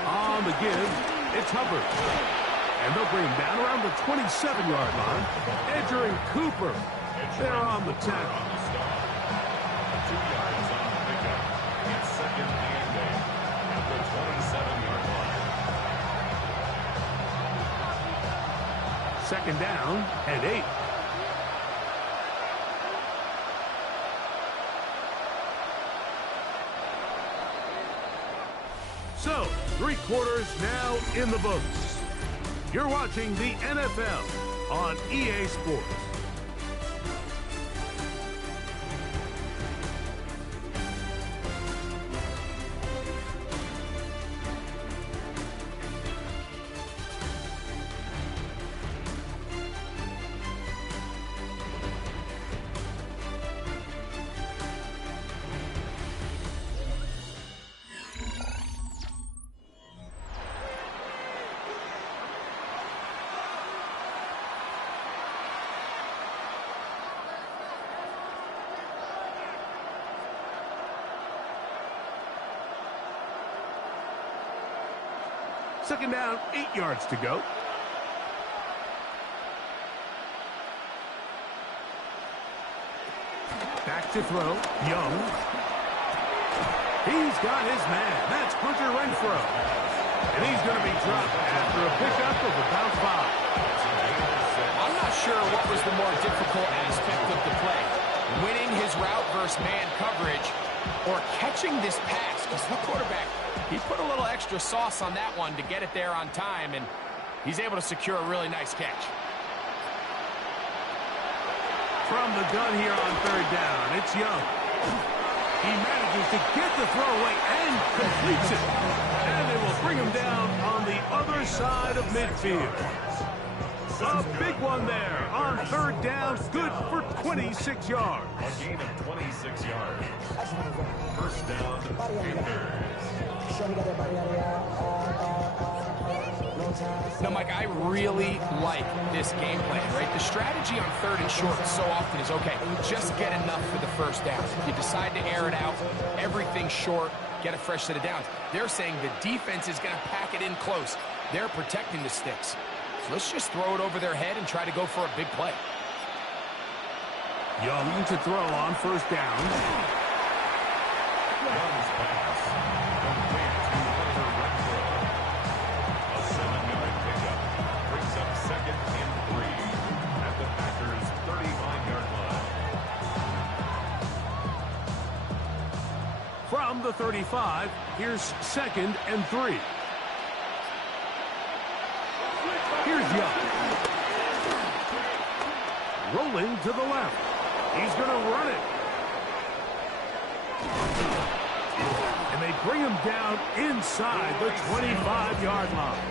On the give, it's Hubbard. And they'll bring him down around the 27-yard line. Edger and Cooper, they're on the tackle. 2 yards on the pickup. It's 2nd and 8 at the 27-yard line. Second down and 8. So, 3 quarters now in the books. You're watching the NFL on EA Sports. Second down, 8 yards to go. Back to throw, Young. He's got his man. That's Hunter Renfrow. And he's going to be dropped after a pickup of about 5. I'm not sure what was the more difficult aspect of the play. Winning his route versus man coverage or catching this pass, because the quarterback, he put a little extra sauce on that one to get it there on time, and he's able to secure a really nice catch. From the gun here on third down, it's Young. He manages to get the throw away and completes it. And they will bring him down on the other side of midfield. A big one there on third down, good for 26 yards. A gain of 26 yards. First down, Panthers. Now, Mike, I really like this game plan, right? The strategy on third and short so often is, okay, just get enough for the first down. You decide to air it out, everything short, get a fresh set of downs. They're saying the defense is going to pack it in close. They're protecting the sticks. So let's just throw it over their head and try to go for a big play. Young to throw on first down. Young's pass. Complete to Hunter Renfrow. A 7-yard pickup. Brings up second and 3 at the Packers' 35-yard line. From the 35, here's second and 3. Here's Young. Rolling to the left. He's going to run it. And they bring him down inside the 25-yard line.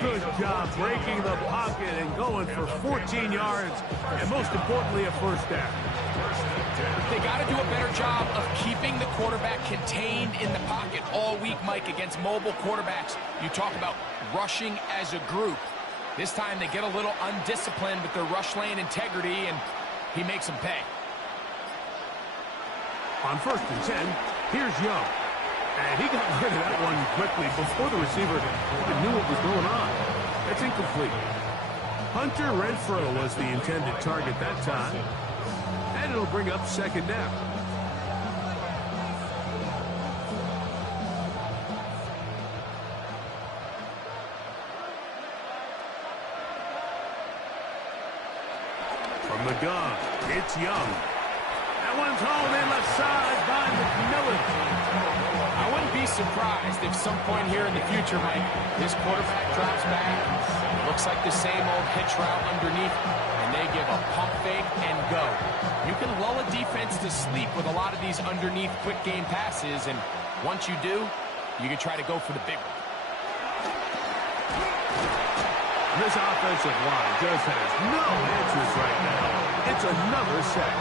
Good job breaking the pocket and going for 14 yards, and most importantly, a first down. They got to do a better job of keeping the quarterback contained in the pocket all week, Mike, against mobile quarterbacks. You talk about rushing as a group. This time they get a little undisciplined with their rush lane integrity, and he makes them pay. On first and 10, here's Young. And he got rid of that one quickly before the receiver even knew what was going on. That's incomplete. Hunter Renfrow was the intended target that time. And it'll bring up second down. From the gun, it's Young. That one's hauled in left side by McMillan. I wouldn't be surprised if some point here in the future, Mike, this quarterback drops back. It looks like the same old hitch route underneath, and they give a pump fake and go. You can lull a defense to sleep with a lot of these underneath quick game passes, and once you do, you can try to go for the big one. This offensive line just has no answers right now. It's another sack.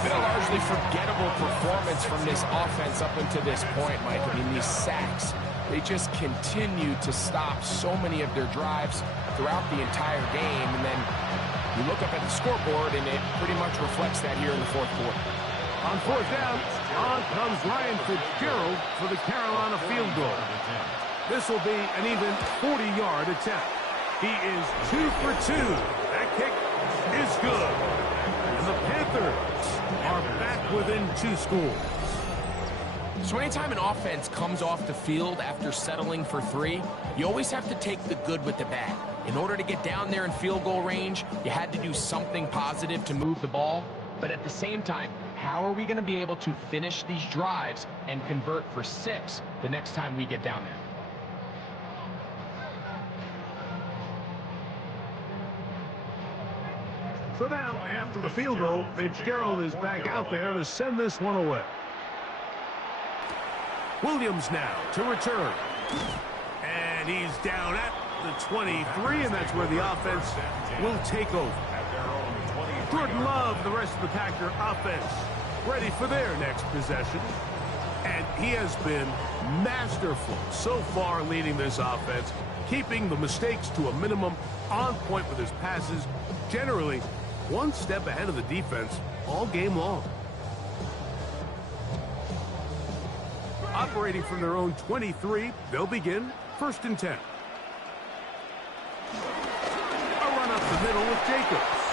Been a largely forgettable performance from this offense up until this point, Mike. I mean, these sacks, they just continue to stop so many of their drives throughout the entire game. And then you look up at the scoreboard, and it pretty much reflects that here in the fourth quarter. On fourth down, on comes Ryan Fitzgerald for the Carolina field goal. This will be an even 40-yard attempt. He is 2 for 2. That kick is good. And the Panthers are back within 2 scores. So anytime an offense comes off the field after settling for 3, you always have to take the good with the bad. In order to get down there in field goal range, you had to do something positive to move the ball. But at the same time, how are we going to be able to finish these drives and convert for 6 the next time we get down there? So now, after the field goal, Fitzgerald is back out there to send this one away. Williams now to return. And he's down at the 23, and that's where the offense will take over. Jordan Love, the rest of the Packer offense, ready for their next possession. And he has been masterful so far leading this offense, keeping the mistakes to a minimum, on point with his passes, generally one step ahead of the defense all game long. Operating from their own 23, they'll begin 1st and 10. A run up the middle with Jacobs.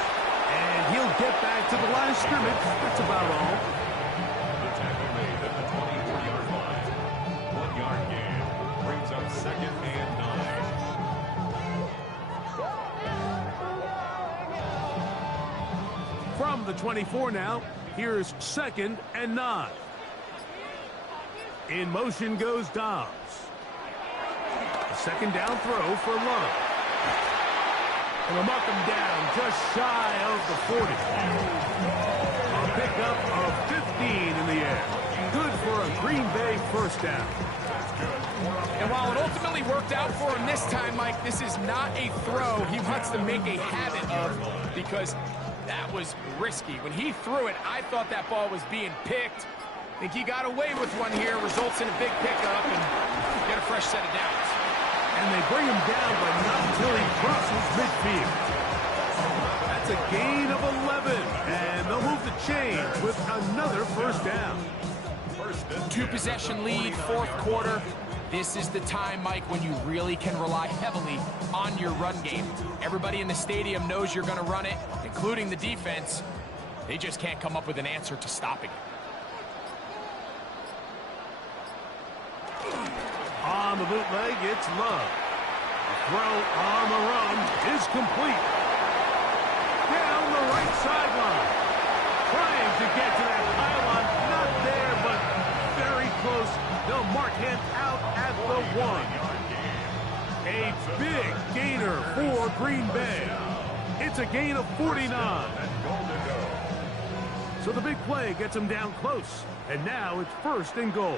And he'll get back to the line of scrimmage. That's about all. The tackle made at the 24-yard line. 1-yard gain brings up 2nd and 9. From the 24 now, here's 2nd and 9. In motion goes Dobbs. A 2nd down throw for Love. And they'll mark him down just shy of the 40. A pickup of 15 in the air. Good for a Green Bay 1st down. And while it ultimately worked out for him this time, Mike, this is not a throw he wants to make a habit of, because that was risky. When he threw it, I thought that ball was being picked. I think he got away with one here, results in a big pickup, and get a fresh set of downs. And they bring him down, but not until he crosses midfield. That's a gain of 11, and they'll move the chains with another 1st down. 2-possession lead, 4th quarter. This is the time, Mike, when you really can rely heavily on your run game. Everybody in the stadium knows you're going to run it, including the defense. They just can't come up with an answer to stopping it. On the bootleg, it's Love. A throw on the run is complete. Down the right sideline. Trying to get to that pylon. Not there, but very close. They'll mark him out at the 1. A big gainer for Green Bay. It's a gain of 49. So the big play gets him down close. And now it's 1st and goal.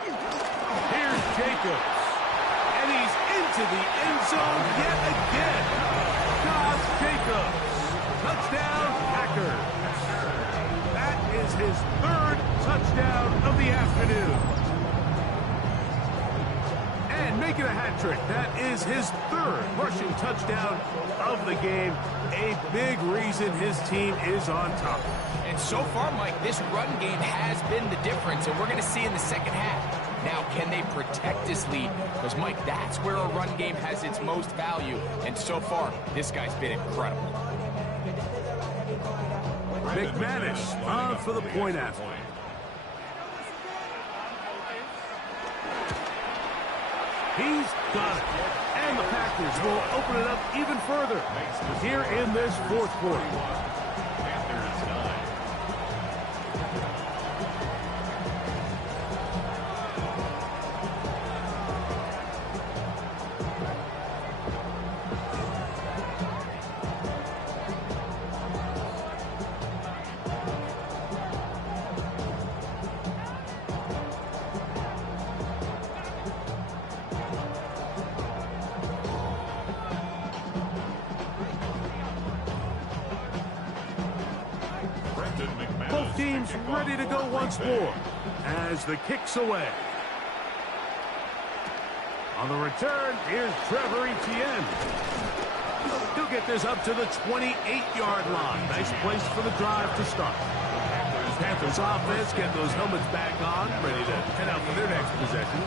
Here's Jacobs. And he's into the end zone yet again. Josh Jacobs. Touchdown, Packers. That is his 3rd touchdown of the afternoon. And making a hat trick. That is his 3rd rushing touchdown of the game. A big reason his team is on top. And so far, Mike, this run game has been the difference, and we're going to see in the 2nd half. Now, can they protect this lead? Because, Mike, that's where a run game has its most value. And so far, this guy's been incredible. McManus on for the point after. He's got it. And the Packers will open it up even further here in this 4th quarter. Panthers 9. Both teams ready to go once more as the kick's away. On the return, here's Trevor Etienne. He'll get this up to the 28-yard line. Nice place for the drive to start. Panthers offense getting those helmets back on, ready to head out for their next possession.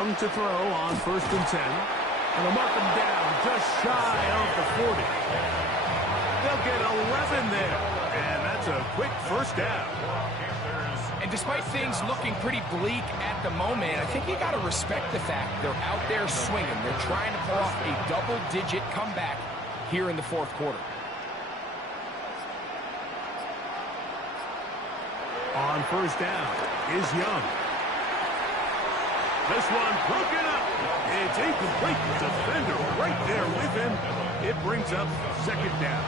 Young to throw on 1st and 10. And they'll mark him down just shy of the 40. They'll get 11 there. And that's a quick first down. And despite things looking pretty bleak at the moment, I think you got to respect the fact they're out there swinging. They're trying to pull off a double-digit comeback here in the 4th quarter. On 1st down is Young. This one broken up. It's incomplete. Defender right there with him. It brings up 2nd down.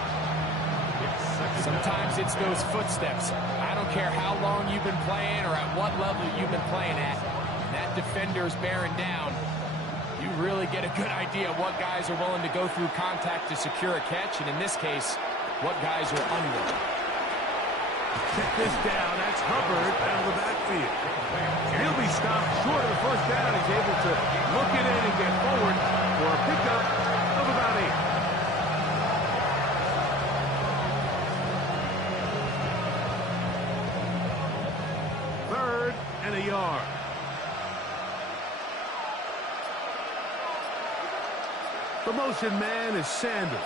Sometimes it's those footsteps. I don't care how long you've been playing or at what level you've been playing at. When that defender's bearing down, you really get a good idea of what guys are willing to go through contact to secure a catch, and in this case, what guys are unwilling. Check this down. That's Hubbard out of the backfield. He'll be stopped short of the 1st down. He's able to look it in and get forward for a pickup of about 8. And a yard. The motion man is Sanders.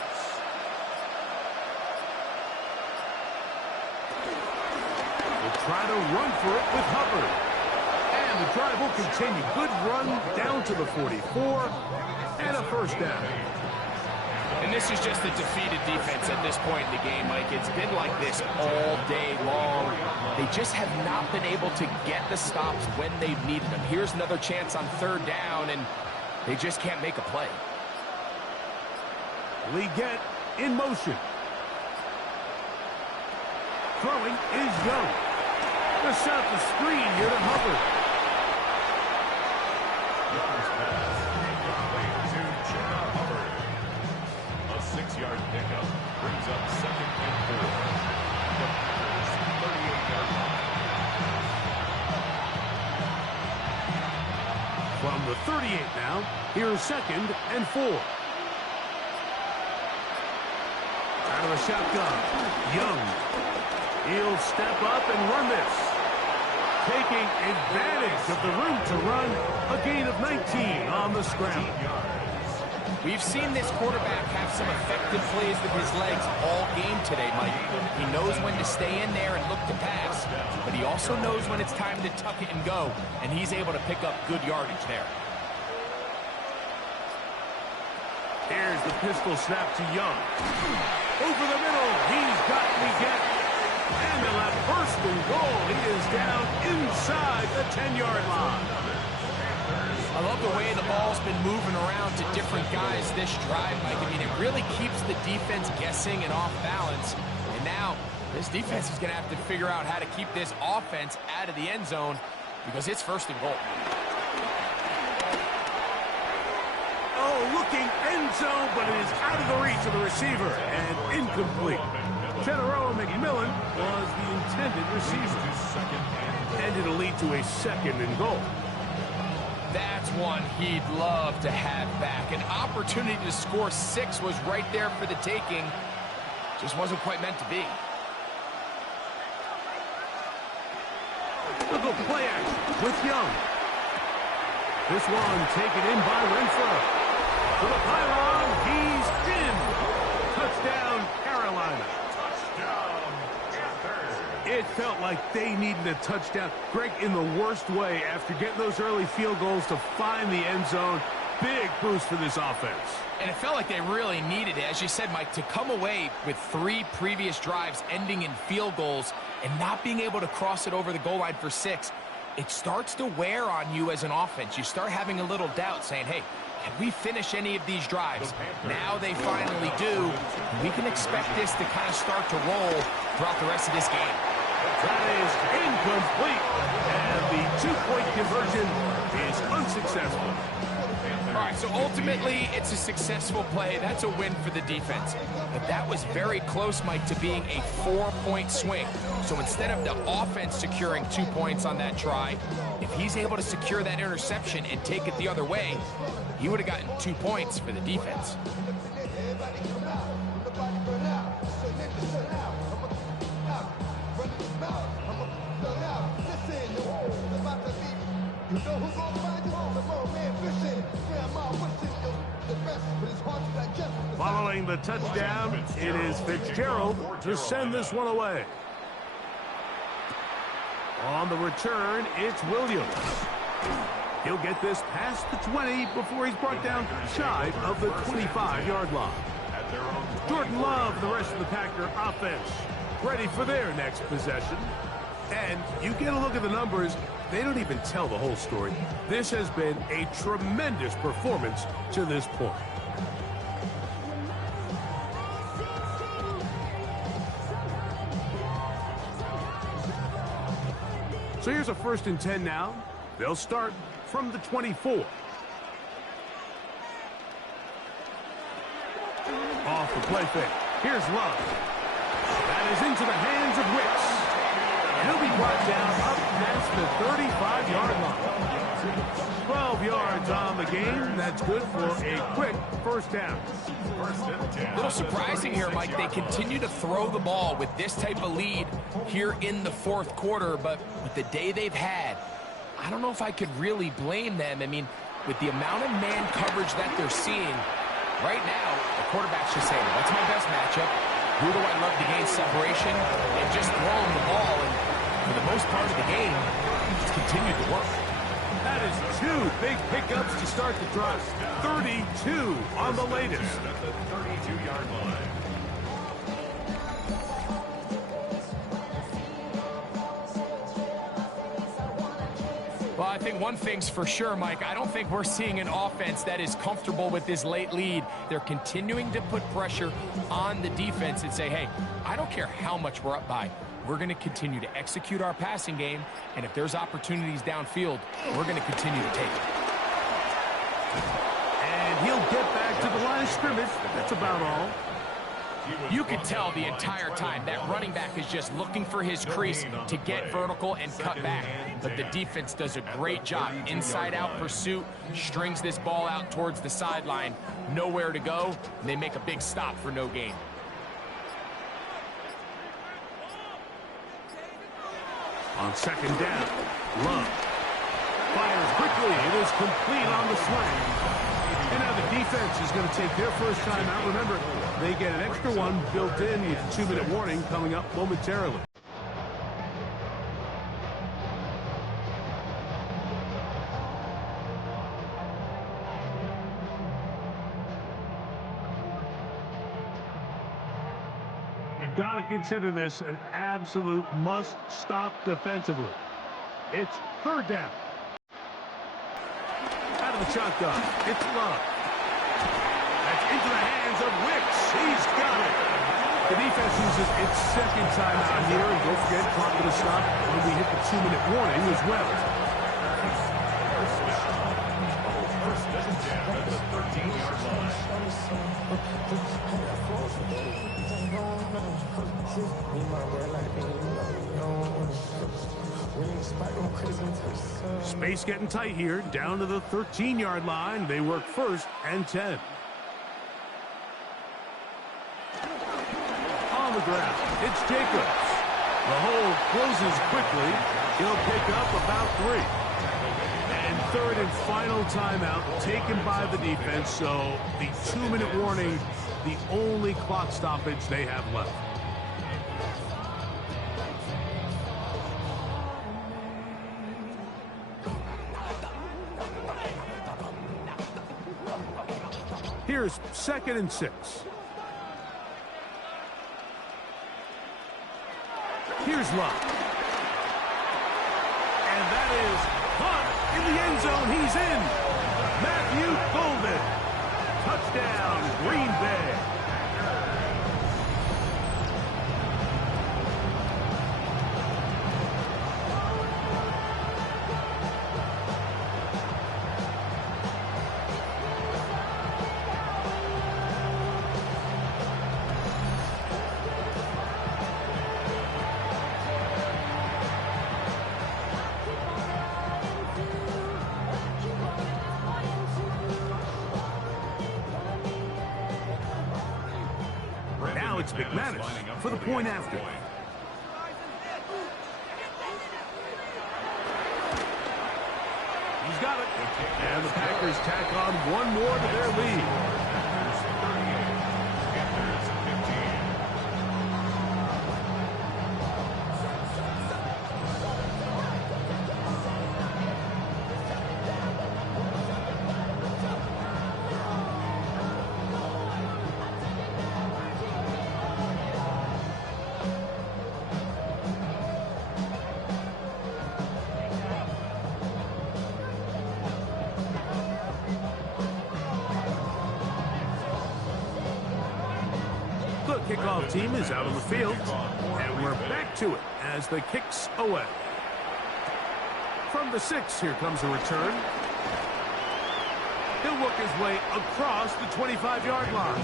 We'll try to run for it with Hubbard. And the drive will continue. Good run down to the 44. And a 1st down. And this is just a defeated defense at this point in the game, Mike. It's been like this all day long. They just have not been able to get the stops when they've needed them. Here's another chance on 3rd down, and they just can't make a play. Leggett in motion. Throwing is Young. They'll set up the screen here to Hubbard. A 6-yard pickup brings up 2nd and 4. The Panthers 38-yard line. From the 38 now, here's 2nd and 4. Out of the shotgun, Young. He'll step up and run this. Taking advantage of the room to run, a gain of 19 on the scramble. We've seen this quarterback have some effective plays with his legs all game today, Mike. He knows when to stay in there and look to pass, but he also knows when it's time to tuck it and go, and he's able to pick up good yardage there. Here's the pistol snap to Young. Over the middle, he's got Leggett. And they'll have 1st and goal. He is down inside the 10-yard line. I love the way the ball's been moving around to different guys this drive, Mike. I mean, it really keeps the defense guessing and off balance. And now, this defense is going to have to figure out how to keep this offense out of the end zone because it's 1st and goal. Oh, looking end zone, but it is out of the reach of the receiver and incomplete. General McMillan was the intended receiver. And it'll lead to a 2nd and goal. That's one he'd love to have back. An opportunity to score 6 was right there for the taking. Just wasn't quite meant to be. Look at play action with Young. This one taken in by Renfro. To the pylon, he's in. Touchdown, Carolina. It felt like they needed a touchdown. Greg, in the worst way, after getting those early field goals to find the end zone. Big boost for this offense. And it felt like they really needed it. As you said, Mike, to come away with 3 previous drives ending in field goals and not being able to cross it over the goal line for 6, it starts to wear on you as an offense. You start having a little doubt saying, hey, can we finish any of these drives? Now they finally do. We can expect this to kind of start to roll throughout the rest of this game. That is incomplete. And the 2-point conversion is unsuccessful. All right, so ultimately, it's a successful play. That's a win for the defense. But that was very close, Mike, to being a 4-point swing. So instead of the offense securing 2 points on that try, if he's able to secure that interception and take it the other way, he would have gotten 2 points for the defense. You know who's gonna find you on the road, man. Getting the touchdown, it is Fitzgerald to send this one away. On the return, it's Williams. He'll get this past the 20 before he's brought down shy of the 25-yard line. Jordan Love, the rest of the Packer offense, ready for their next possession. And you get a look at the numbers, they don't even tell the whole story. This has been a tremendous performance to this point. So here's a 1st and 10 now. They'll start from the 24. Off the play fake. Here's Love. That is into the hands of Wicks. He'll be brought down up past the 35-yard line. 12 yards on the game. That's good for a quick 1st down. A little surprising here, Mike. They continue to throw the ball with this type of lead here in the 4th quarter, but with the day they've had, I don't know if I could really blame them. I mean, with the amount of man coverage that they're seeing, right now, the quarterback's just saying, what's my best matchup? Who do I love to gain separation? And just throwing the ball, and for the most part of the game, it's continued to work. That is 2 big pickups to start the drive. 32 on the latest. At the 32-yard line. Well, I think one thing's for sure, Mike. I don't think we're seeing an offense that is comfortable with this late lead. They're continuing to put pressure on the defense and say, hey, I don't care how much we're up by. We're going to continue to execute our passing game, and if there's opportunities downfield, we're going to continue to take it. And he'll get back to the line of scrimmage. That's about all. You can tell the entire time that running back is just looking for his crease to get vertical and cut back. But the defense does a great job. Inside-out pursuit, strings this ball out towards the sideline. Nowhere to go, and they make a big stop for no gain. On 2nd down, Love fires quickly. It is complete on the slant. And now the defense is going to take their first time out. Remember, they get an extra one built in with a 2-minute warning coming up momentarily. You've got to consider this an absolute must-stop defensively. It's 3rd down. Out of the shotgun, it's Love. That's into the hands of Wicks. He's got it. The defense uses its 2nd time out here, and don't forget, clock to stop when we hit the 2-minute warning as well. First down at the 13-yard line. Space getting tight here, down to the 13-yard line. They work 1st and 10. On the ground, it's Jacobs. The hole closes quickly. He'll pick up about 3. And 3rd and final timeout taken by the defense, so the 2-minute warning, the only clock stoppage they have left. Here's 2nd and 6. Here's Love. And that is caught in the end zone. He's in. Matthew Golden. Touchdown, Green Bay. Now it's McManus for the point after. He's got it. And the Packers tack on one more to their lead. kickoff team is out on the field, and we're back to it as the kick's away. From the 6, here comes a return. He'll work his way across the 25-yard line.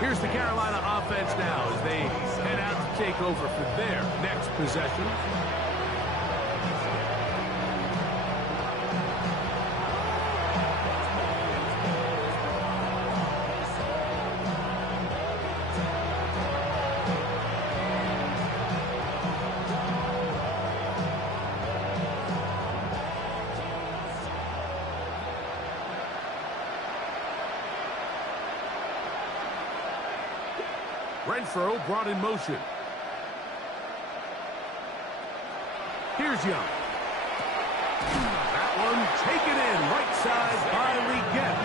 Here's the Carolina offense now as they head out to take over for their next possession. Renfro brought in motion. Here's Young. That one taken in right side by Leggett.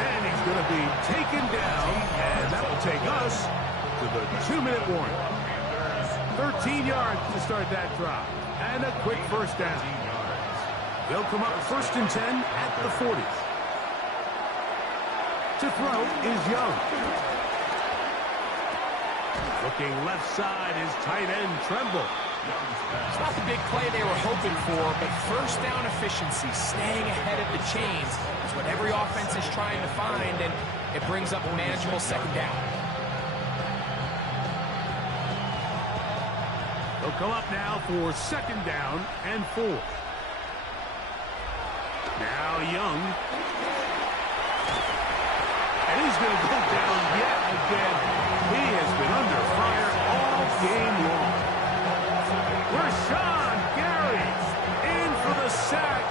And he's going to be taken down, and that will take us to the 2-minute warning. 13 yards to start that drive, and a quick first down. They'll come up 1st and 10 at the 40. To throw is Young. Looking left side is tight end Tremble. It's not the big play they were hoping for, but first down efficiency, staying ahead of the chains, is what every offense is trying to find, and it brings up a manageable 2nd down. They'll come up now for 2nd down and 4. Now Young. And he's going to go down yet again. He has been under fire all game long. Rashawn Gary in for the sack.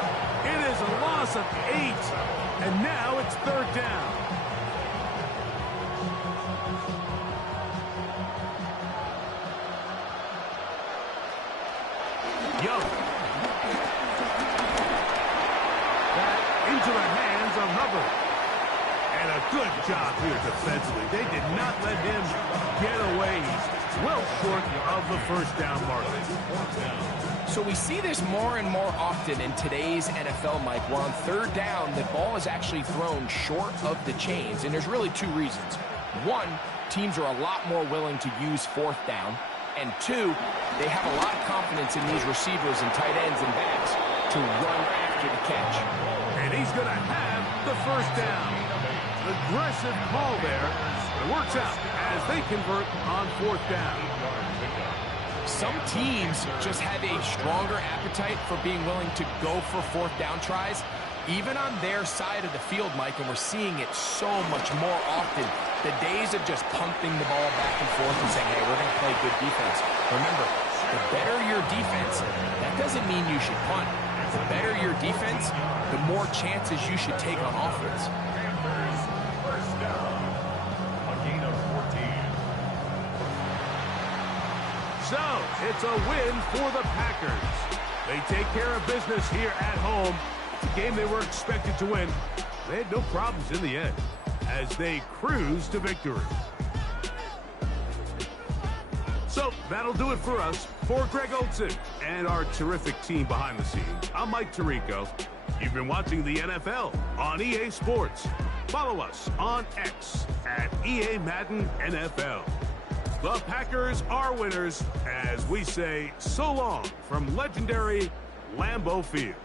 It is a loss of 8, and now it's 3rd down. Young. That into the hands of Hubbard. And a good job here defensively. They did not let him get away. He's well short of the 1st down mark. So we see this more and more often in today's NFL, Mike, where on 3rd down, the ball is actually thrown short of the chains, and there's really 2 reasons. 1, teams are a lot more willing to use 4th down, and 2, they have a lot of confidence in these receivers and tight ends and backs to run after the catch. And he's going to have the 1st down. Aggressive call there. It works out as they convert on 4th down. Some teams just have a stronger appetite for being willing to go for 4th down tries, even on their side of the field, Mike, and we're seeing it so much more often. The days of just pumping the ball back and forth and saying, hey, we're going to play good defense. Remember, the better your defense, that doesn't mean you should punt. The better your defense, the more chances you should take on offense. First down, a gain of 14. So, it's a win for the Packers. They take care of business here at home. It's a game they were expected to win. They had no problems in the end as they cruise to victory. So, that'll do it for us. For Greg Olson and our terrific team behind the scenes, I'm Mike Tirico. You've been watching the NFL on EA Sports. Follow us on X at EA Madden NFL. The Packers are winners as we say so long from legendary Lambeau Field.